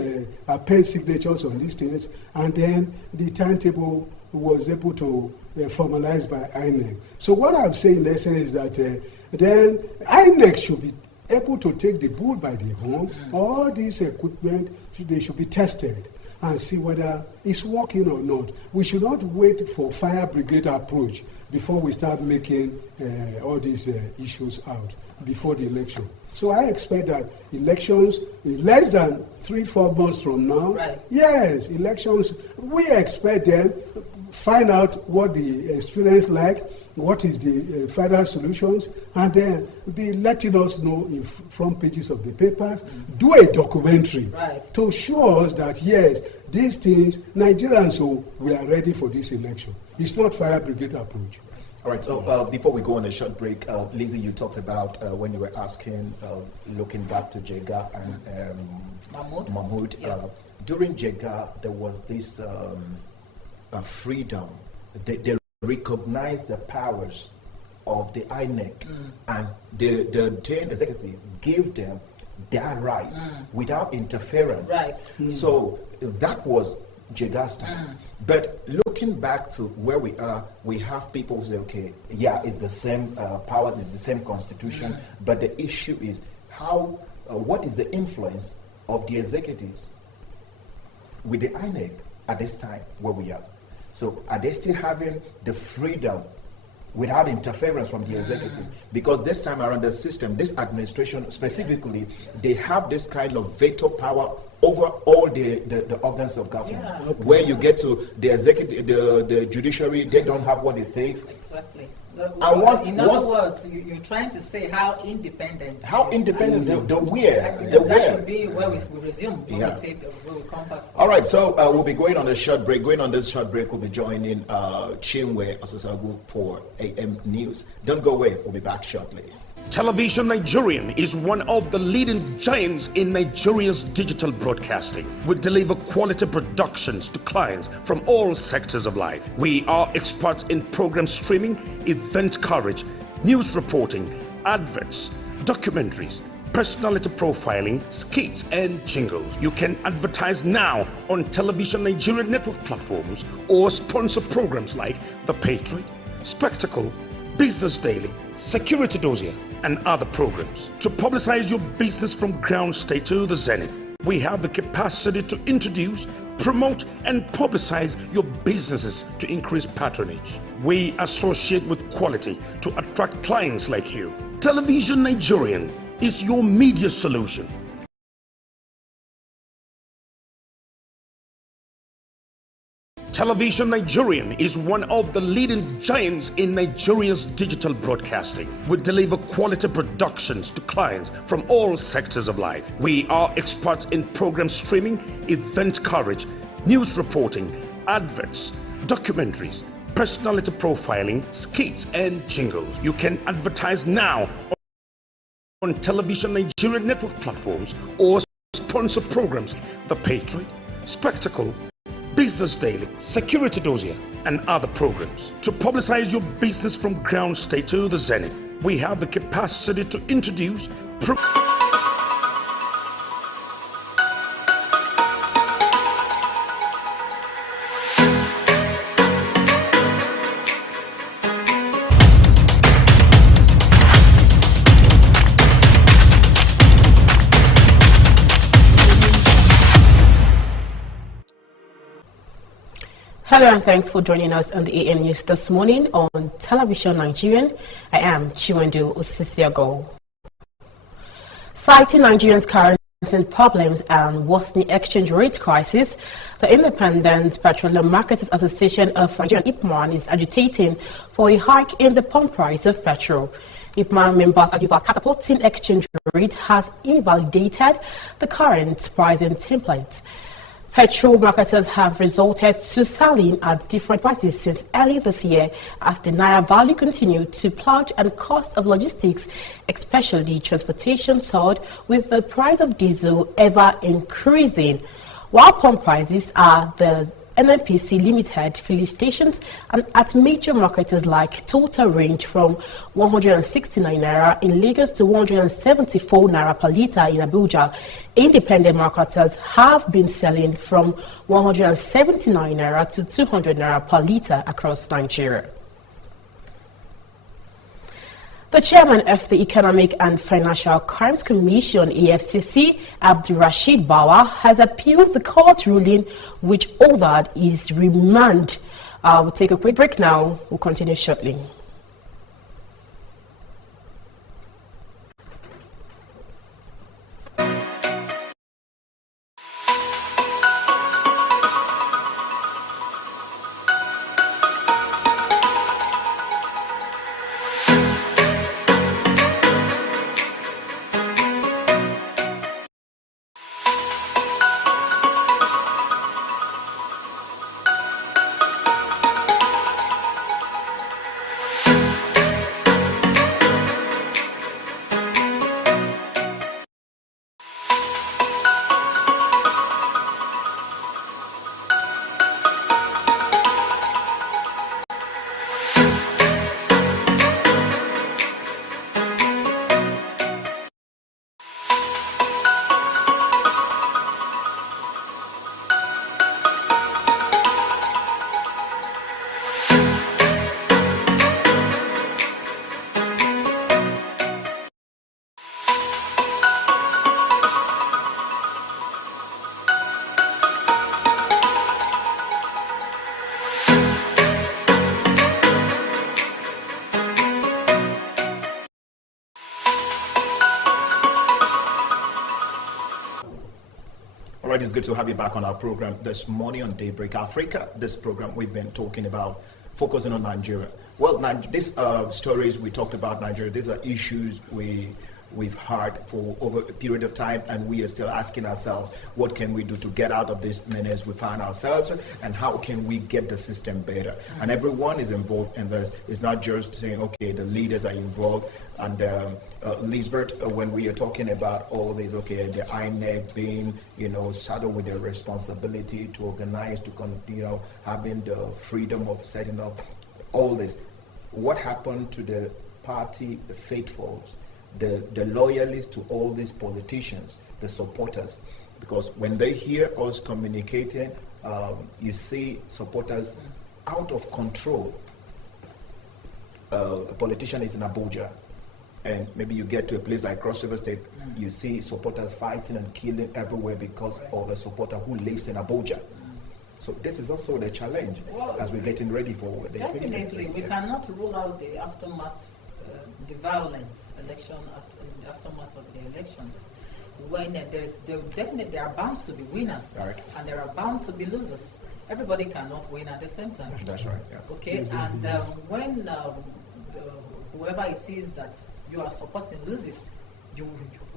append signatures on these things, and then the timetable was able to formalized by INEC. So what I'm saying in essence is that then INEC should be able to take the bull by the horn. All this equipment, they should be tested and see whether it's working or not. We should not wait for fire brigade approach before we start making all these issues out before the election. So I expect that elections, in less than 3-4 months from now, yes, elections, we expect them find out what the experience like, what is the further solutions, and then be letting us know in front pages of the papers, do a documentary to show us that, yes, these things, Nigerians, we are ready for this election. It's not fire brigade approach. All right, so before we go on a short break, Lizzie, you talked about when you were asking, looking back to Jega and Mahmoud. During Jega, there was this freedom. They recognized the powers of the INEC, and the 10 executive gave them their right without interference. So that was Jega's time. But looking back to where we are, we have people who say, okay, yeah, it's the same powers, it's the same constitution, but the issue is how, what is the influence of the executives with the INEC at this time where we are? So are they still having the freedom without interference from the executive? Because this time around the system, this administration specifically, they have this kind of veto power over all the organs of government. Where you get to the executive, the judiciary, they don't have what it takes. Exactly. In other words, you're trying to say how independent. How independent the where. That should be where we resume. When we come back. All right, so we'll be going on a short break. Going on this short break, we'll be joining Chinwe Osasagu for AM News. Don't go away. We'll be back shortly. Television Nigerian is one of the leading giants in Nigeria's digital broadcasting. We deliver quality productions to clients from all sectors of life. We are experts in program streaming, event coverage, news reporting, adverts, documentaries, personality profiling, skits, and jingles. You can advertise now on Television Nigerian network platforms or sponsor programs like The Patriot, Spectacle, Business Daily, Security Dossier, and other programs. To publicize your business from ground state to the zenith, we have the capacity to introduce, promote, and publicize your businesses to increase patronage. We associate with quality to attract clients like you. Television Nigerian is your media solution. Television Nigerian is one of the leading giants in Nigeria's digital broadcasting. We deliver quality productions to clients from all sectors of life. We are experts in program streaming, event coverage, news reporting, adverts, documentaries, personality profiling, skits, and jingles. You can advertise now on Television Nigerian network platforms or sponsor programs The Patriot, Spectacle, Business Daily, Security Dossier, and other programs. To publicize your business from ground state to the zenith, we have the capacity to introduce Hello and thanks for joining us on the AN News this morning on Television Nigerian. I am Chiwendu Osisiago. Citing Nigerians' currency problems and worsening exchange rate crisis, the Independent Petroleum Marketers Association of Nigeria (IPMAN) is agitating for a hike in the pump price of petrol. IPMAN members argue that catapulting exchange rate has invalidated the current pricing template. Petrol marketers have resorted to selling at different prices since early this year as the naira value continued to plunge and cost of logistics, especially transportation, soared, with the price of diesel ever increasing. While pump prices are the NNPC limited filling stations and at major marketers like Total range from 169 naira in Lagos to 174 naira per litre in Abuja. Independent marketers have been selling from 179 naira to 200 naira per litre across Nigeria. The chairman of the Economic and Financial Crimes Commission, EFCC, Abdulrasheed Bawa, has appealed the court ruling which ordered his remand. We'll take a quick break now. We'll continue shortly. All right, it's good to have you back on our program this morning on Daybreak Africa. This program we've been talking about focusing on Nigeria. Well, these stories we talked about Nigeria, these are issues we've heard for over a period of time, and we are still asking ourselves, what can we do to get out of this menace we find ourselves, and how can we get the system better? And everyone is involved in this. It's not just saying, okay, the leaders are involved, and Lisbeth, when we are talking about all this, okay, the INEC being, saddled with the responsibility to organize, to having the freedom of setting up all this. What happened to the party, the faithfuls, the loyalists to all these politicians, the supporters? Because when they hear us communicating, you see supporters out of control. A politician is in Abuja, and maybe you get to a place like Cross River State, you see supporters fighting and killing everywhere because of a supporter who lives in Abuja. So this is also the challenge as we're getting ready for the definitely, we cannot rule out the aftermath, the violence, aftermath of the elections. When there are bound to be winners, and there are bound to be losers. everybody cannot win at the same time. That's right. Yeah. Okay, and when whoever it is that you are supporting loses, you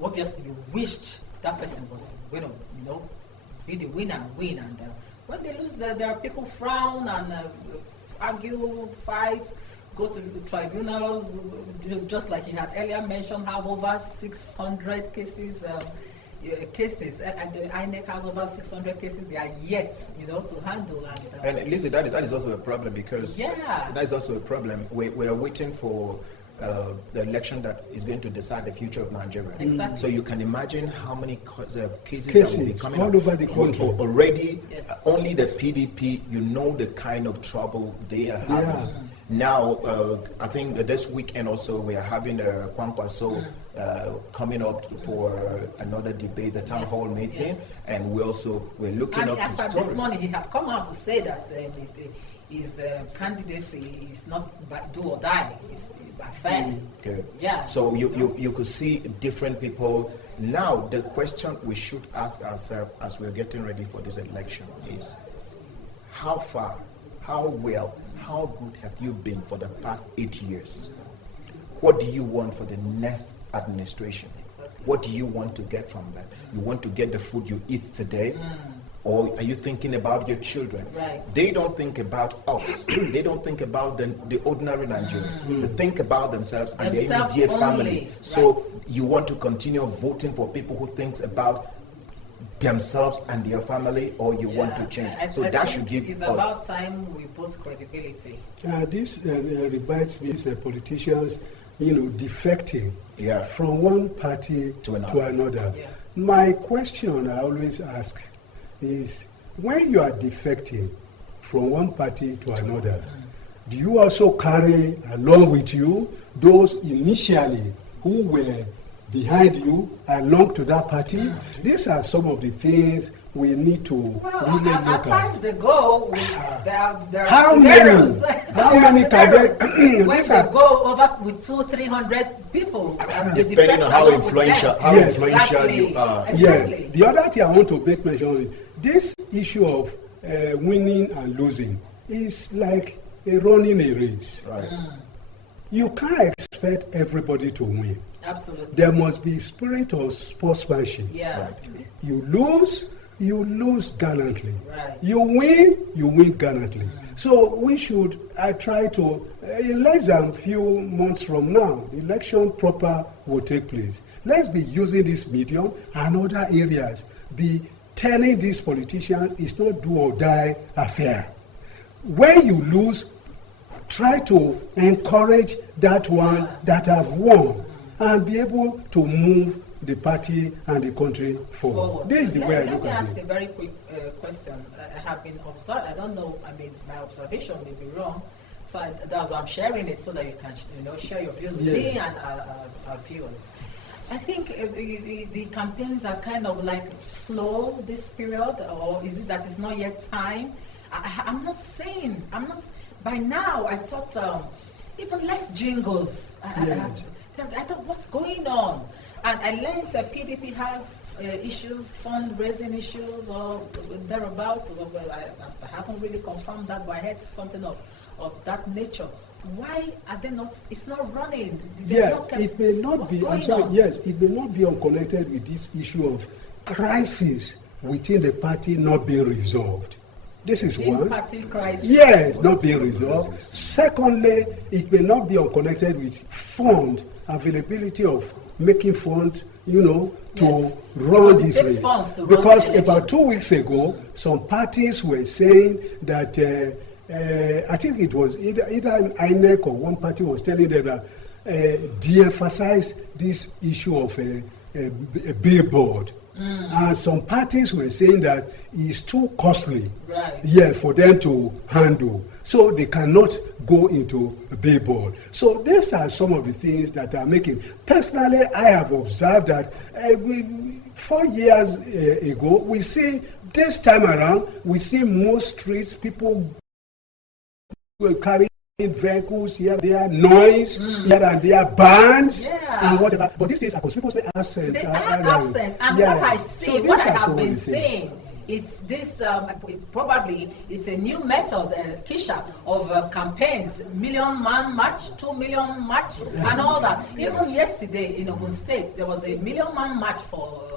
obviously you wished that person was going to, be the winner and win. And when they lose, there are people frown and argue, fight, go to tribunals, just like you had earlier mentioned, have over 600 cases. Cases, and the INEC has over 600 cases they are yet, to handle. And Lizzie, that is also a problem because that is also a problem. We are waiting for the election that is going to decide the future of Nigeria. Exactly. So you can imagine how many cases that will be coming all over the country. Already, only the PDP, the kind of trouble they are having. Yeah. Now, I think that this weekend also we are having a Kwankwaso coming up for another debate, the town hall meeting, and we're looking up the story. This morning he had come out to say that his candidacy is not by do or die, it's by fair. Good. Yeah. So you could see different people. Now the question we should ask ourselves as we're getting ready for this election is, how far, how well, how good have you been for the past 8 years? What do you want for the next administration? Exactly. What do you want to get from them? You want to get the food you eat today? Or are you thinking about your children? Right. They don't think about us. They don't think about the ordinary Nigerians. They think about themselves and their immediate family. So you want to continue voting for people who think about themselves and their family, or you want to change. So that should give it's about time we put credibility. This reminds me of politicians, defecting from one party to another. Yeah. My question I always ask is, when you are defecting from one party to another, do you also carry along with you those initially who were behind you along to that party? These are some of the things we need to really look at. At times they go, there are how many can they? When they go over with 200-300 people, depending on how influential you are. Exactly. The other thing I want to make mention is this issue of winning and losing is like running a race. Right. You can't expect everybody to win. Absolutely. There must be spirit of sportsmanship. Yeah. Right. You lose gallantly. Right. You win gallantly. So we should try to, in less than few months from now, the election proper will take place. Let's be using this medium and other areas. Be telling these politicians it's not do or die affair. When you lose, try to encourage that one that have won and be able to move the party and the country forward. This is the way I look at it. Let me ask a very quick question. I have been observed. I don't know. My observation may be wrong. So that's why I'm sharing it, so that you can, share your views with me and our viewers. I think the campaigns are kind of like slow this period, or is it that it's not yet time? I'm not. By now, I thought even less jingles. I thought, what's going on? And I learned that PDP has issues, fundraising issues, or thereabouts. Well, I haven't really confirmed that, but I heard something of that nature. Why are they not? It's not running. It may not be. I'm sorry. Yes, it may not be unconnected with this issue of crisis within the party not being resolved. This is one. Party crisis. Yes, not being resolved. Secondly, it may not be unconnected with fund availability of making funds, to run this race. Because about 2 weeks ago, some parties were saying that I think it was either an INEC or one party was telling them that de-emphasize this issue of a billboard. And some parties were saying that it's too costly for them to handle. So they cannot go into a billboard. So these are some of the things that are making. Personally, I have observed that 4 years ago, we see this time around, we see most streets, people will carry vehicles here, there, noise, here and there, bands, and whatever. But these things are conspicuously absent. They are absent. And what I see, what I have been seeing it's this, probably it's a new method, Kisha, of campaigns, million man march, 2 million march, and all that. Even yesterday in Ogun State, there was a million man march for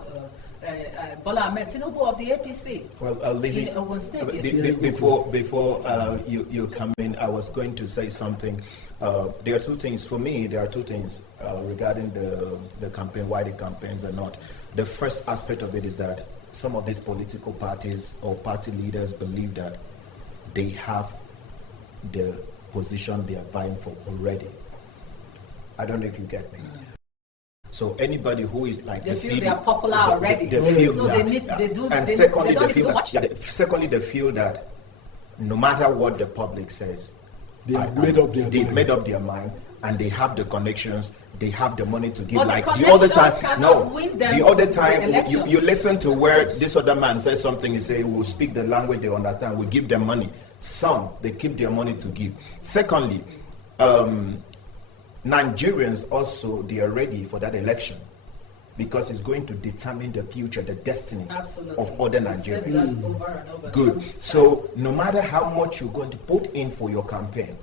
Bola Ahmed Tinubu of the APC. Well, Lizzie, in Ogun State, before you come in, I was going to say something. There are two things for me. There are two things regarding the campaign, why the campaigns are not. The first aspect of it is that some of these political parties or party leaders believe that they have the position they are vying for already. I don't know if you get me. So anybody who is like they feel they are popular already. They feel so that, they need to do. And secondly, they feel that. Secondly, they feel that no matter what the public says, they have made up their mind, and they have the connections. They have the money to give. But like the other time, the other time you listen to where this other man says something. He say, "We'll speak the language they understand. We'll give them money." Some they keep their money to give. Secondly, Nigerians also, they are ready for that election because it's going to determine the future, the destiny of other Nigerians. Good. So no matter how much you're going to put in for your campaign,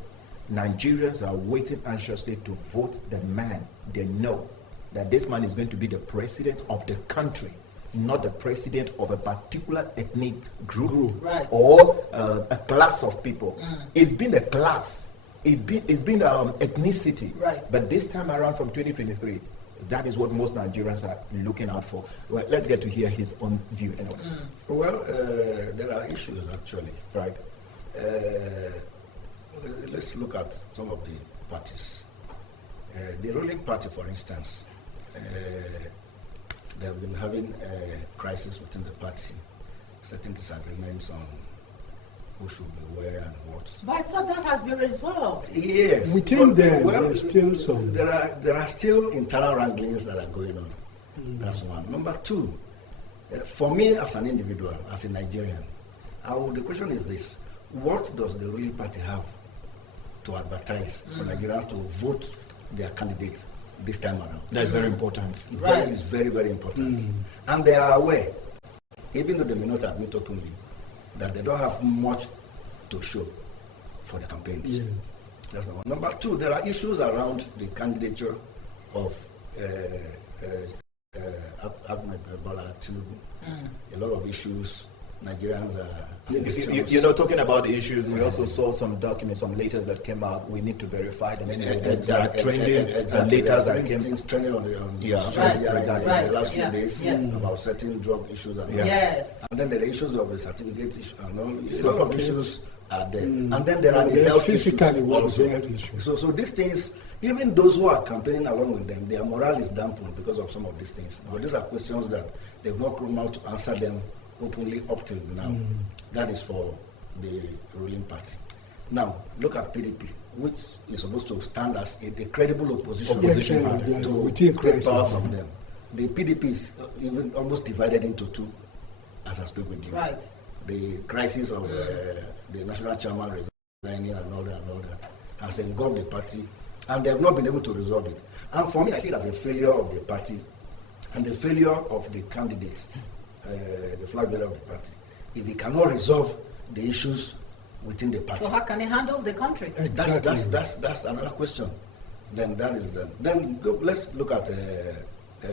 Nigerians are waiting anxiously to vote the man they know that this man is going to be the president of the country, not the president of a particular ethnic group or a class of people. It's been a class. It's been ethnicity. But this time around from 2023, that is what most Nigerians are looking out for. Well, let's get to hear his own view anyway. Well, there are issues actually. Right. Let's look at some of the parties. The ruling party, for instance, they have been having a crisis within the party, certain disagreements on who should be where and what. But I thought that has been resolved. Yes. Within them, there's still some. There are still internal wranglings that are going on. That's one. Number two, for me as an individual, as a Nigerian, the question is this: what does the ruling party have to advertise for Nigerians to vote their candidate this time around? That's very important. It's very, very important. And they are aware, even though they may not admit openly, that they don't have much to show for the campaigns. That's number one. Number two, there are issues around the candidature of Ahmed Bola Tinubu. A lot of issues. Nigerians are... talking about the issues, we also saw some documents, some letters that came out. We need to verify them. There are trending letters that came... Things trending on the last few days about certain drug issues and all. And then there are issues of the certificate issue and all. A lot of issues are there. And then there are the health issues also. So these things, even those who are campaigning along with them, their morale is dampened because of some of these things. But these are questions that they've not come out to answer them openly up till now. That is for the ruling party. Now, look at PDP, which is supposed to stand as a credible opposition to take power from them. The PDP is even almost divided into two, as I speak with you. The crisis of the national chairman resigning and all that has engulfed the party, and they have not been able to resolve it. And for me, I see it as a failure of the party and the failure of the candidates. The flag bearer of the party, if he cannot resolve the issues within the party. So how can he handle the country? Exactly. That's another question. Then that is done. Then let's look at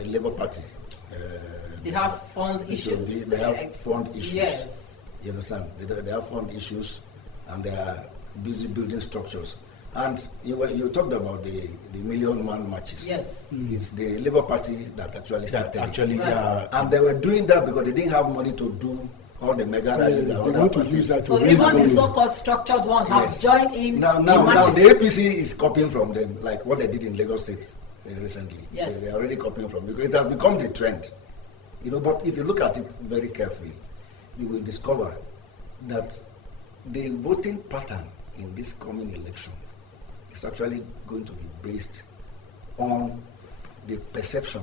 Labour Party. They have fund issues. They have fund issues. Yes. You understand? They have fund issues, and they are busy building structures. And you talked about the million-man marches. Yes. It's the Labour Party that actually started it. And they were doing that because they didn't have money to do all the mega rallies that other parties. So even the so-called structured ones have joined in. Now the APC is copying from them, like what they did in Lagos State recently. Yes. They are already copying from because it has become the trend. But if you look at it very carefully, you will discover that the voting pattern in this coming election is actually going to be based on the perception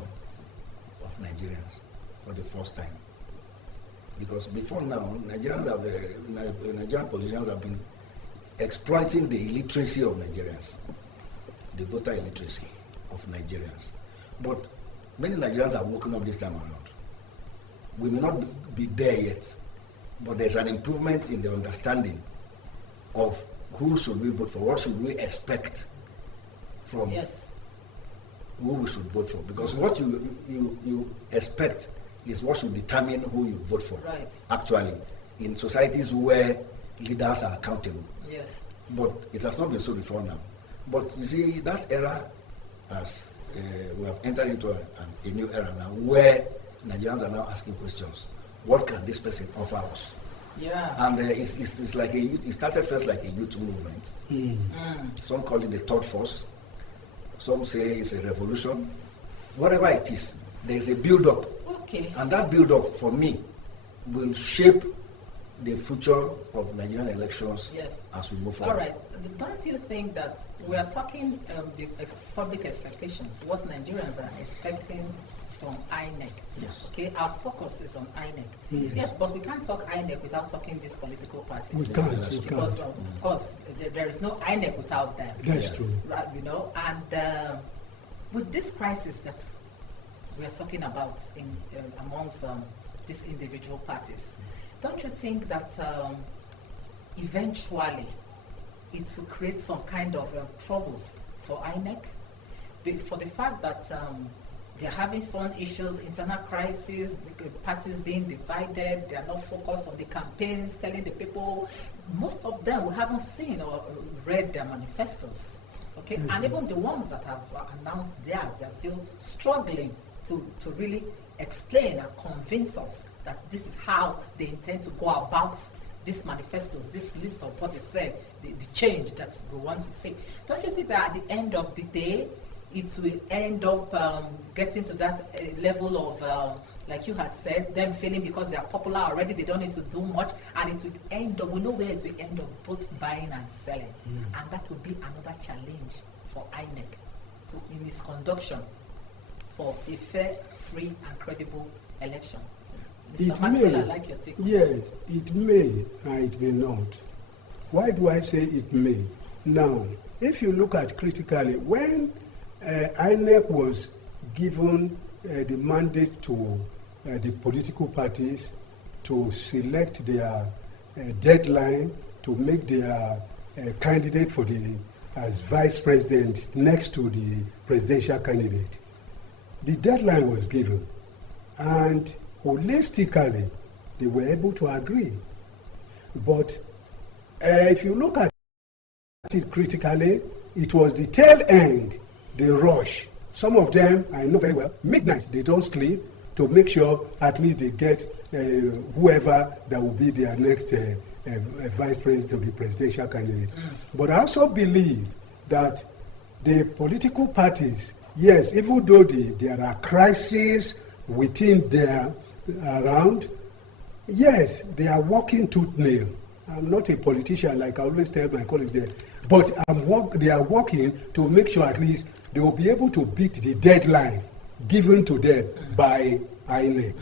of Nigerians for the first time. Because before now, Nigerian politicians have been exploiting the illiteracy of Nigerians, the voter illiteracy of Nigerians. But many Nigerians are woken up this time around. We may not be there yet, but there's an improvement in the understanding of who should we vote for, what should we expect from who we should vote for. Because what you expect is what should determine who you vote for. Right. Actually, in societies where leaders are accountable. Yes. But it has not been so before now. But you see, that era, as we have entered into a new era now, where Nigerians are now asking questions. What can this person offer us? Yeah. And it's like it started first like a youth movement. Some call it the third force. Some say it's a revolution. Whatever it is, there's a build-up. Okay. And that build-up, for me, will shape the future of Nigerian elections as we move forward. All right. Don't you think that we are talking the public expectations, what Nigerians are expecting from INEC? Yes. Okay, our focus is on INEC. Yes, but we can't talk INEC without talking these political parties. We can't. Because, of course, there is no INEC without them. That's true. Right, you know, and with this crisis that we are talking about amongst these individual parties, don't you think that eventually it will create some kind of troubles for INEC? For the fact that they're having fund issues, internal crises, parties being divided, they're not focused on the campaigns, telling the people, most of them we haven't seen or read their manifestos. Okay, and even the ones that have announced theirs, they're still struggling to really explain and convince us that this is how they intend to go about these manifestos, this list of what they said, the change that we want to see. Don't you think that at the end of the day, it will end up getting to that level of, like you had said, them feeling because they are popular already, they don't need to do much, and it will end up, we know where it will end up, both buying and selling. And that will be another challenge for INEC in its conduction for a fair, free, and credible election. Mr. Maxwell, I like your take. Yes, it may and it may not. Why do I say it may? Now, if you look at critically, when INEC was given the mandate to the political parties to select their deadline to make their candidate for as vice president next to the presidential candidate, the deadline was given, and holistically they were able to agree. But if you look at it critically, it was the tail end, the rush. Some of them, I know very well, midnight, they don't sleep to make sure at least they get whoever that will be their next vice president or the presidential candidate. But I also believe that the political parties, yes, even though there are crises within their around, yes, they are working tooth nail. I'm not a politician, like I always tell my colleagues there, but they are working to make sure at least they will be able to beat the deadline given to them by INEC.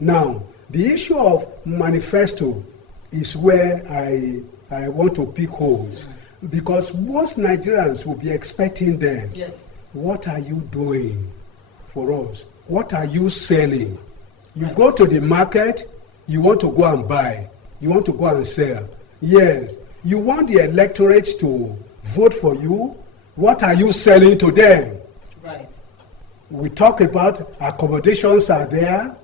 Now, the issue of manifesto is where I want to pick holes, because most Nigerians will be expecting them. Yes. What are you doing for us? What are you selling? You go to the market, you want to go and buy. You want to go and sell. Yes. You want the electorate to vote for you. What are you selling to them? Right. We talk about accommodations are there,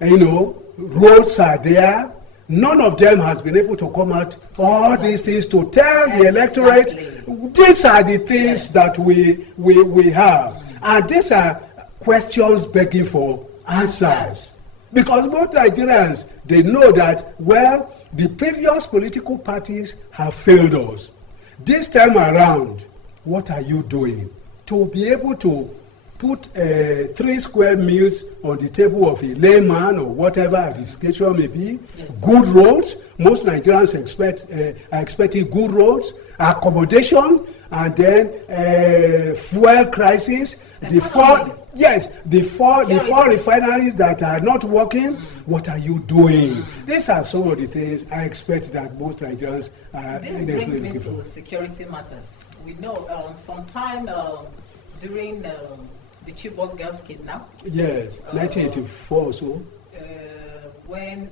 roads are there. None of them has been able to come out all these things to tell the electorate, these are the things that we have. And these are questions begging for answers. Because most Nigerians, they know that, well, the previous political parties have failed us. This time around, what are you doing to be able to put 3 square meals on the table of a layman or whatever the situation may be? Yes. Good roads. Most Nigerians are expecting good roads, accommodation, and then fuel crisis. The four refineries that are not working, what are you doing? These are some of the things I expect that most Nigerians are. This brings me to security matters. We know sometime during the Chibok girls kidnap. Yes, 1984 or so. When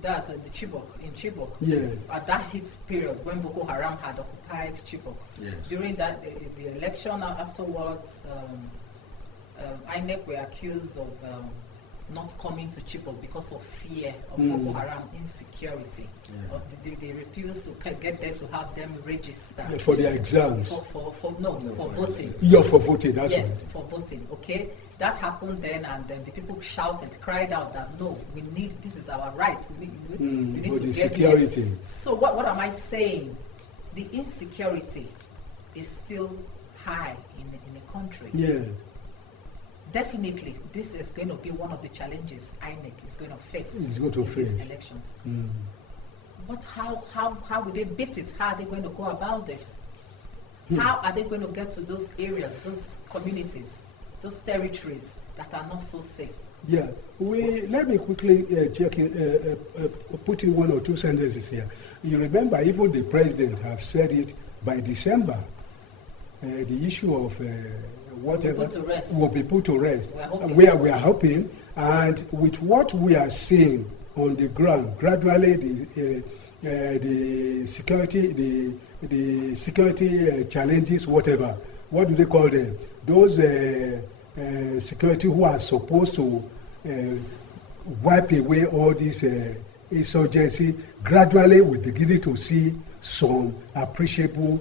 that's the Chibok, in Chibok. Yes. At that heat period when Boko Haram had occupied Chibok. Yes. During that, the election afterwards, INEC were accused of not coming to Chibok because of fear of Boko Haram insecurity. They refused to get them to have them register for their exams. For voting. Yeah, for voting. That's yes, right. for voting. Okay, that happened then, and then the people shouted, cried out that no, we need, this is our right. We need for to the get security. here. So what am I saying? The insecurity is still high in the country. Yeah. Definitely, this is going to be one of the challenges INEC is going to face in these elections. But how will they beat it? How are they going to go about this? How are they going to get to those areas, those communities, those territories that are not so safe? Yeah, let me quickly check in, put in one or two sentences here. You remember, even the president have said it by December. The issue of whatever will be put to rest. We are hoping, and with what we are seeing on the ground, gradually the security challenges, whatever. What do they call them? Those security who are supposed to wipe away all this insurgency. Gradually, we're beginning to see some appreciable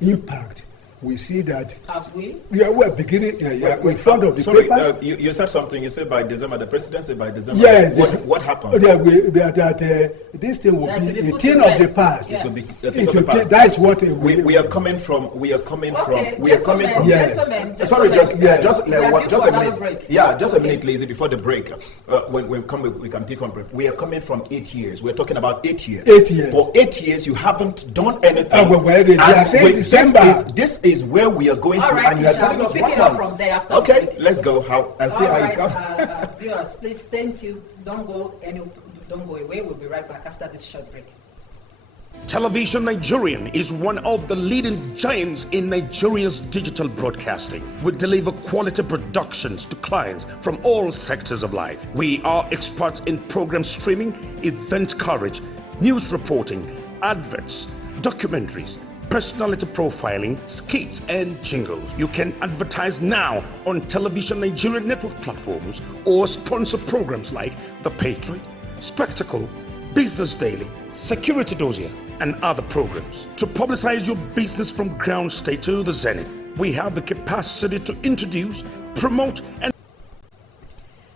impact. We see that. Have we? Yeah, we're beginning in front of the papers. You said something. You said by December. The president said by December. Yes. What happened? This thing will be a thing of the past. It will be a thing of the past. That is what we are coming from. We are coming from. Yes. Sorry, just a minute, please, before the break. When we come, we can pick on break. We are coming from 8 years. We're talking about 8 years. 8 years. For 8 years, you haven't done anything. They are saying December. This is where we are going to, and you are telling us what month. From there after okay, let's go. See how you come. Viewers, please stay tuned. Don't go away. We'll be right back after this short break. Television Nigerian is one of the leading giants in Nigeria's digital broadcasting. We deliver quality productions to clients from all sectors of life. We are experts in program streaming, event coverage, news reporting, adverts, documentaries, personality profiling, skits, and jingles. You can advertise now on Television Nigerian network platforms or sponsor programs like The Patriot, Spectacle, Business Daily, Security Dossier, and other programs. To publicize your business from ground state to the zenith, we have the capacity to introduce, promote, and...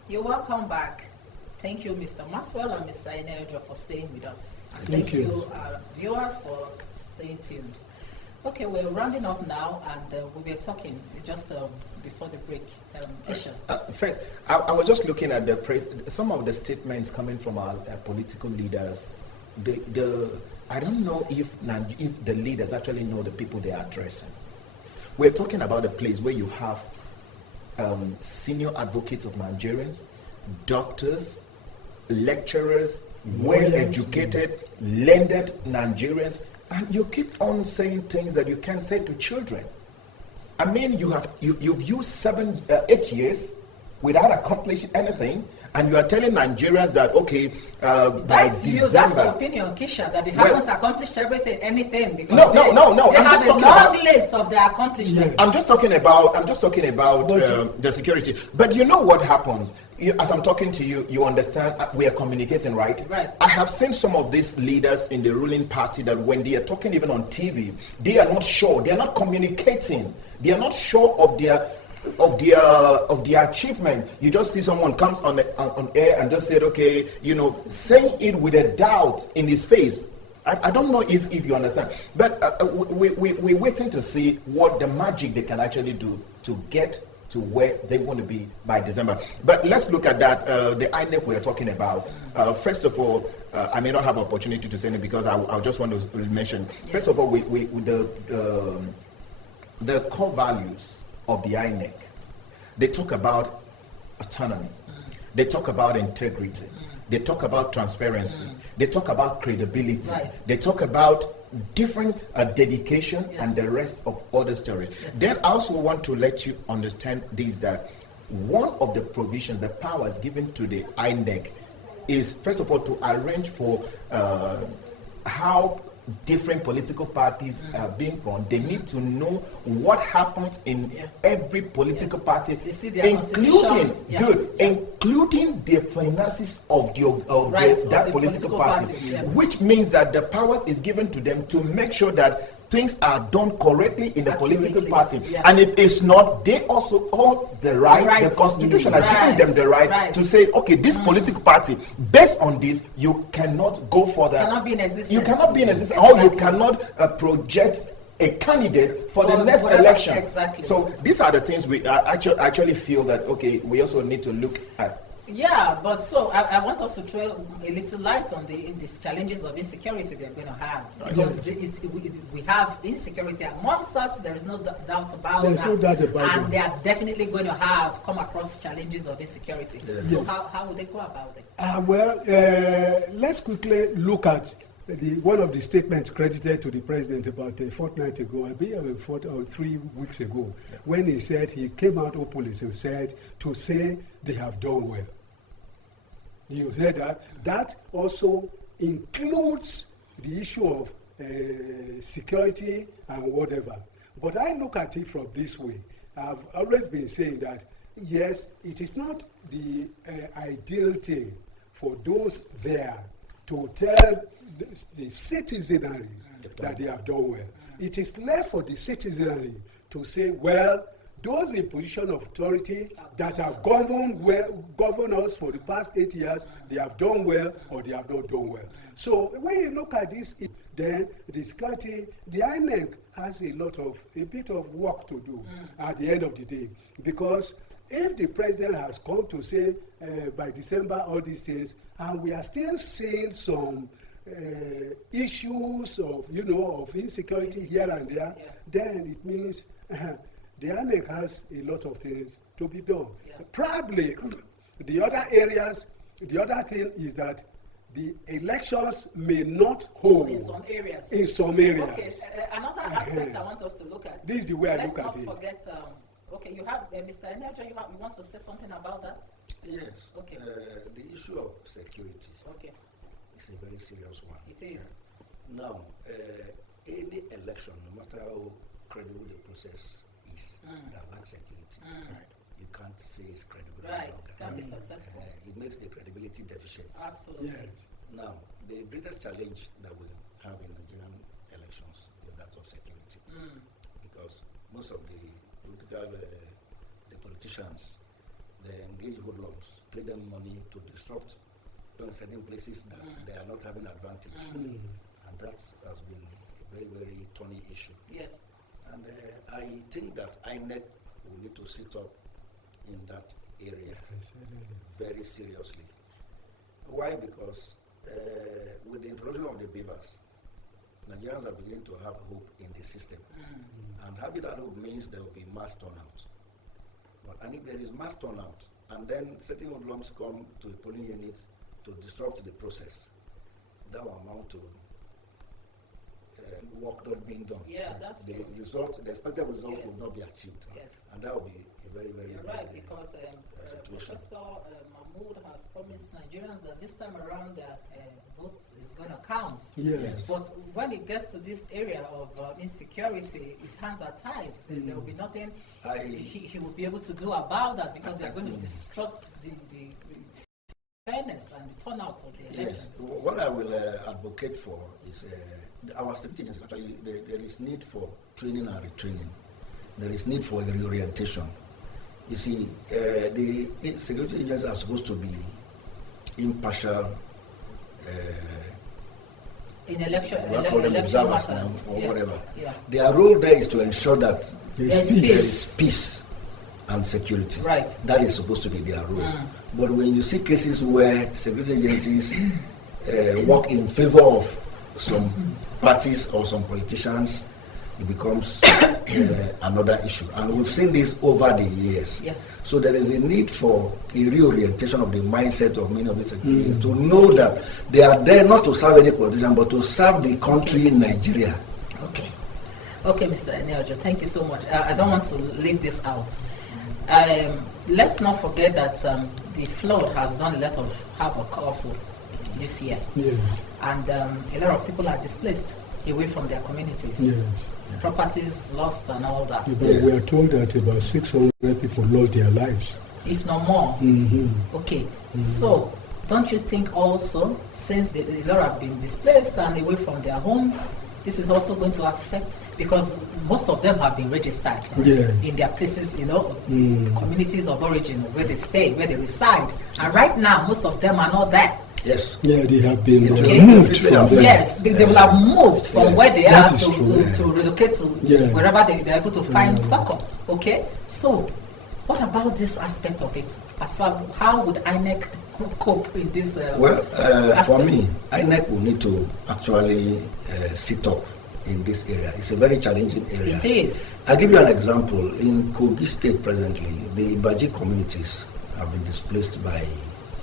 You're welcome back. Thank you, Mr. Maxwell and Mr. INEC, for staying with us. And thank you, viewers, for staying tuned. Okay, we're rounding up now, and we were talking just before the break. Kisha. First, I was just looking at some of the statements coming from our political leaders. I don't know if the leaders actually know the people they are addressing. We're talking about a place where you have senior advocates of Nigerians, doctors, lecturers, well-educated, learned Nigerians, and you keep on saying things that you can't say to children. I mean, you've used 8 years without accomplishing anything, and you are telling Nigerians that, okay, by December... That's your opinion, Kisha, that they haven't accomplished anything, because no. They have a long list of their accomplishments. Yes. I'm just talking about the security. But you know what happens? As I'm talking to you, you understand we are communicating, right? Right. I have seen some of these leaders in the ruling party that when they are talking even on TV, they are not sure. They are not communicating. They are not sure of their achievement. You just see someone comes on air and just said, okay, saying it with a doubt in his face. I don't know if you understand, but we're waiting to see what the magic they can actually do to get to where they want to be by December. But let's look at that, the INEC we're talking about. First of all, I may not have an opportunity to say it because I just want to mention, first of all, the core values of the INEC. They talk about autonomy. They talk about integrity. They talk about transparency. They talk about credibility. Right. They talk about different dedication and the rest of other stories. Yes. Then I also want to let you understand this, that one of the provisions, the powers given to the INEC is, first of all, to arrange for how different political parties are being run. They need to know what happens in every political party, including including the finances of that political party, which means that the power is given to them to make sure that things are done correctly in the political party. And if it's not, they also own the right, the Constitution has given them the right to say, okay, this political party, based on this, you cannot go further. You cannot be in existence. You cannot be in existence, or you cannot project a candidate for the next election. Exactly. So these are the things we actually feel that, okay, we also need to look at. Yeah, but so I want us to throw a little light on these challenges of insecurity they're going to have. Because we have insecurity amongst us, there is no doubt about that. No doubt about and they are definitely going to come across challenges of insecurity. Yes. So how would they go about it? Let's quickly look at one of the statements credited to the president about a fortnight ago, I believe 4 or 3 weeks ago, when he said he came out openly and said to say they have done well. You heard that? That also includes the issue of security and whatever. But I look at it from this way. I've always been saying that, yes, it is not the ideal thing for those there to tell the citizenry that they have done well. It is left for the citizenry to say, well, those in position of authority that have governed us for the past 8 years, they have done well or they have not done well. So when you look at this, then the security, the INEC has a bit of work to do at the end of the day. Because if the president has come to say by December all these things, and we are still seeing some issues of insecurity here and there, then it means the INEC has a lot of things to be done. Probably the other thing is that the elections may not hold in some areas. Okay, another aspect I want us to look at. This is the way I look at it. Let's not forget, okay, you have Mr. Enejo, you want to say something about that? Yes. Okay. The issue of security. Okay. It's a very serious one. It is. Now, any election, no matter how credible the process is, that lacks security, you can't say it's credible. Right, it can't be successful. It makes the credibility deficient. Absolutely. Yes. Now, the greatest challenge that we have in Nigerian elections is that of security. Because most of the politicians, they engage hoodlums, pay them money to disrupt certain places that they are not having advantage. And that has been a very, very thorny issue. Yes. And I think that INEC will need to sit up in that area very seriously. Why? Because with the introduction of the beavers, Nigerians are beginning to have hope in the system. And having that hope means there will be mass turnout. And if there is mass turnout, and then certain hoodlums come to a polling unit to disrupt the process, that will amount to work not being done. Yeah, that's the true. result, the expected result will not be achieved. Yes. And that will be a very, very You're right, because Professor Mahmoud has promised Nigerians that this time around their votes is going to count. Yes. But when it gets to this area of insecurity, his hands are tied. There will be nothing he will be able to do about that, because they're going to disrupt the fairness and the turnout of the elections. Yes. What I will advocate for is our security agencies. Actually, there is need for training and retraining. There is need for a reorientation. You see, the security agencies are supposed to be impartial. In election observers now, or whatever. Yeah. Their role there is to ensure that there is peace and security. Right. That is supposed to be their role. But when you see cases where security agencies work in favor of some parties or some politicians, it becomes another issue. And we've seen this over the years. Yeah. So there is a need for a reorientation of the mindset of many of these securities to know that they are there not to serve any politician, but to serve the country in Nigeria. Okay, Mr. Enejo, thank you so much. I don't want to leave this out. let's not forget that the flood has done a lot of havoc also this year. Yes. And a lot of people are displaced away from their communities. Yes. Properties lost and all that. Yeah, but we are told that about 600 people lost their lives. If not more. Okay. So, don't you think also, since a lot have been displaced and away from their homes, this is also going to affect, because most of them have been registered in their places, communities of origin, where they stay, where they reside. And right now, most of them are not there. Yes. Yeah, they have been moved from there. Yes, they will have moved from where they are to relocate to wherever they're able to find succor. Okay? So, what about this aspect of it? As far how would INEC cope in this for me, INEC will need to actually sit up in this area. It's a very challenging area. It is. I'll give you an example. In Kogi State presently, the Baji communities have been displaced by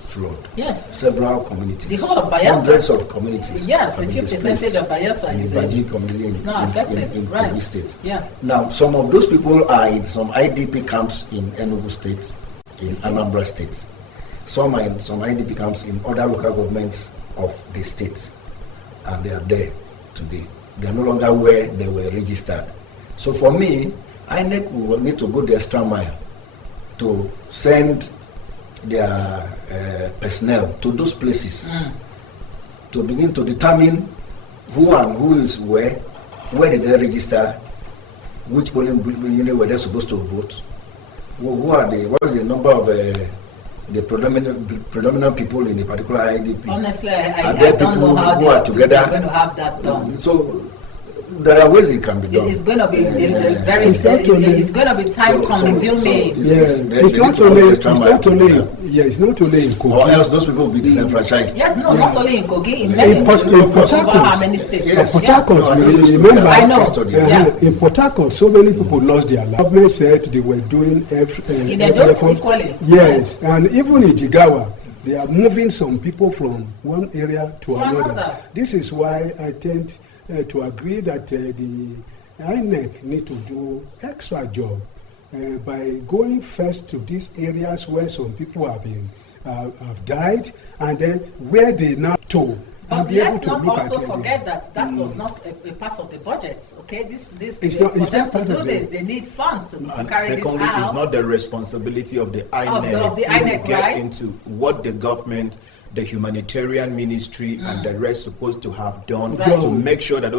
flood. Yes. Several communities. The whole of Bayelsa. Hundreds of communities. Yes, a few percentage of Bayelsa in is the Baji community it's not affected. in right. Kogi State. Yeah. Now, some of those people are in some IDP camps in Enugu State, in Anambra State. Some are in some IDP camps in other local governments of the state, and they are there today. They are no longer where they were registered. So for me, INEC will need to go the extra mile to send their personnel to those places to begin to determine who and who is where did they register, which polling unit were they supposed to vote, what is the number of the predominant people in a particular IDP. Honestly, I don't know how they are going to have that done. So there are ways it can be done. It's going to be it's going to be time consuming. It's not only in Kogi. Or else those people will be disenfranchised. Yes, not only in Kogi, in many how many states. Yes. Port Harcourt, remember, I know. In Port Harcourt, so many people lost their lives. Government said they were doing in Edo equally. Yes, and even in Jigawa, they are moving some people from one area to another. This is why I tend to agree that the INEC need to do extra job by going first to these areas where some people have been have died, and then where they now told. But let's not also forget that was not a part of the budget. Okay, for them to do this, they need funds to carry this out. Secondly, it's not the responsibility of the INEC to get into what the government, the humanitarian ministry and the rest supposed to have done to make sure that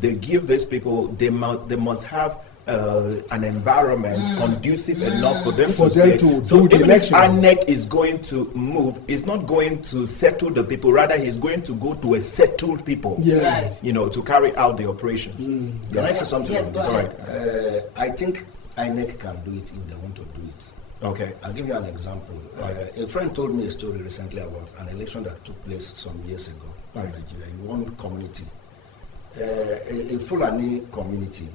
they give these people, they must have an environment conducive enough for them to stay. So even if INEC is going to move, it's not going to settle the people, rather he's going to go to a settled people, to carry out the operations. Can I say something on this? Right. I think INEC can do it if they want to do it. Okay. I'll give you an example. A friend told me a story recently about an election that took place some years ago in Nigeria, in one community. A Fulani community.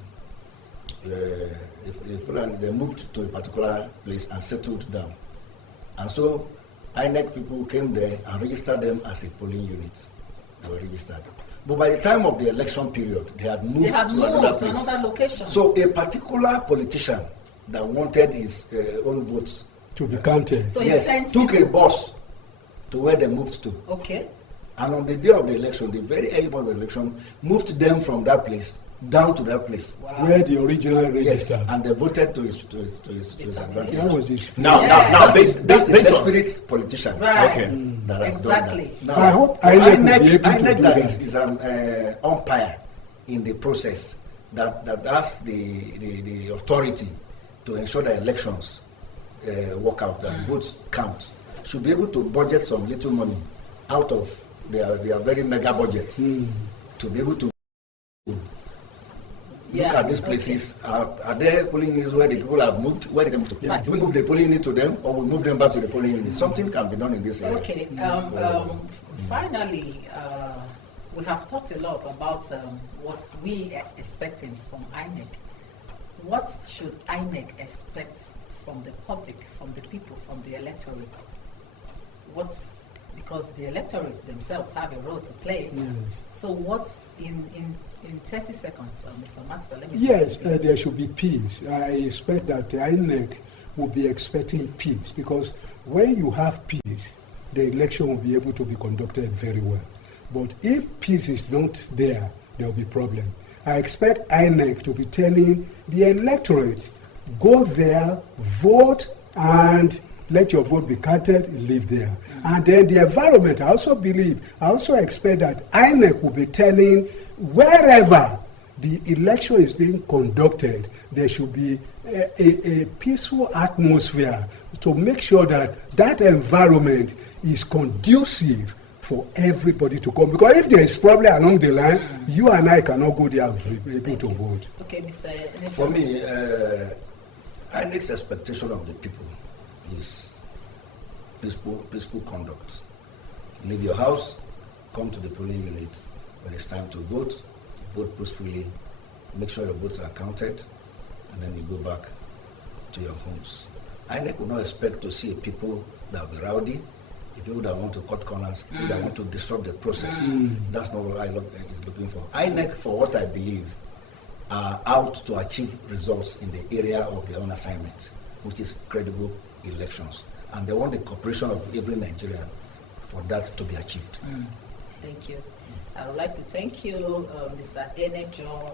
They moved to a particular place and settled down. And so INEC people came there and registered them as a polling unit. They were registered. But by the time of the election period, they had moved to another location. So a particular politician that wanted his own votes to be counted. So took a bus to where they moved to. Okay. And on the day of the election, the very early part of the election, moved them from that place down to that place. Wow. Where the original registered. Yes, and they voted to his advantage. That was this. That's a desperate politician. Right. Okay. That has done that. Now, I hope INEC that is an umpire in the process that has the authority to ensure that elections work out, that votes count, should be able to budget some little money out of their very mega budgets to be able to look at these places. Are there polling units where the people have moved? Where they can move to? Yeah. Do we move the polling unit to them, or we move them back to the polling unit? Something can be done in this area. Okay. Finally, we have talked a lot about what we are expecting from INEC. What should INEC expect from the public, from the people, from the electorate? Because the electorates themselves have a role to play. Yes. So what's in 30 seconds, Mr. Maxwell? Yes, there should be peace. I expect that INEC will be expecting peace, because when you have peace, the election will be able to be conducted very well. But if peace is not there, there will be problem. I expect INEC to be telling the electorate, go there, vote, and let your vote be counted, live there. And then the environment, I also expect that INEC will be telling wherever the election is being conducted, there should be a peaceful atmosphere to make sure that that environment is conducive for everybody to come. Because if there is problem along the line, you and I cannot go there and be able to vote. Okay, Mr. For me, INEC's expectation of the people is peaceful conduct. Leave your house, come to the polling unit when it's time to vote peacefully, make sure your votes are counted, and then you go back to your homes. INEC will not expect to see people that will be rowdy, people that want to cut corners, people that want to disrupt the process. That's not what INEC is looking for. INEC, for what I believe, are out to achieve results in the area of their own assignment, which is credible elections. And they want the cooperation of every Nigerian for that to be achieved. Thank you. I would like to thank you, Mr. Enejo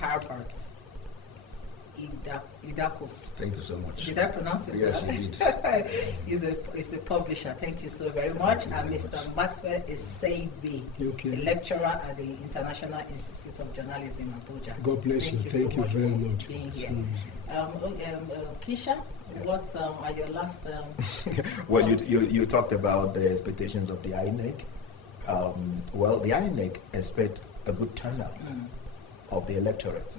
Herbert Idako. Thank you so much. Did I pronounce it Yes, well? you did. He's the publisher. Thank you so very much. And Mr. Maxwell Iseibe, a lecturer at the International Institute of Journalism, Abuja. God bless you. Thank you very much. Being here. Kisha, what are your last... Well, you talked about the expectations of the INEC. Well, the INEC expect a good turnout of the electorate.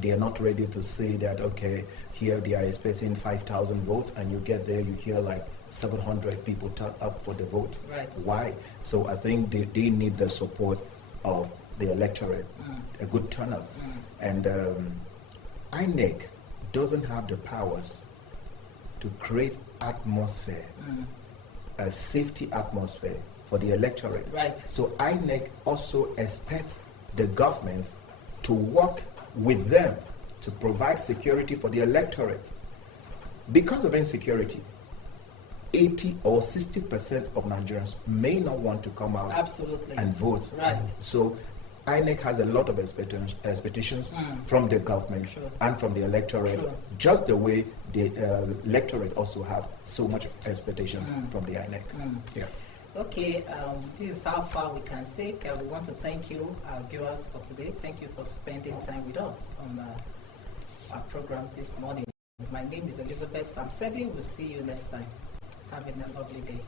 They are not ready to say that, okay, here they are expecting 5,000 votes, and you get there, you hear like 700 people turn up for the vote. Right. Why? So I think they need the support of the electorate, a good turnout. And INEC doesn't have the powers to create atmosphere, a safety atmosphere for the electorate. Right. So INEC also expects the government to work with them to provide security for the electorate. Because of insecurity, 80 or 60% of Nigerians may not want to come out and vote. Right. So INEC has a lot of expectations from the government and from the electorate, just the way the electorate also have so much expectation from the INEC. Yeah. Okay, this is how far we can take. We want to thank you, our viewers, for today. Thank you for spending time with us on our program this morning. My name is Elizabeth Samsedi. We'll see you next time. Have a lovely day.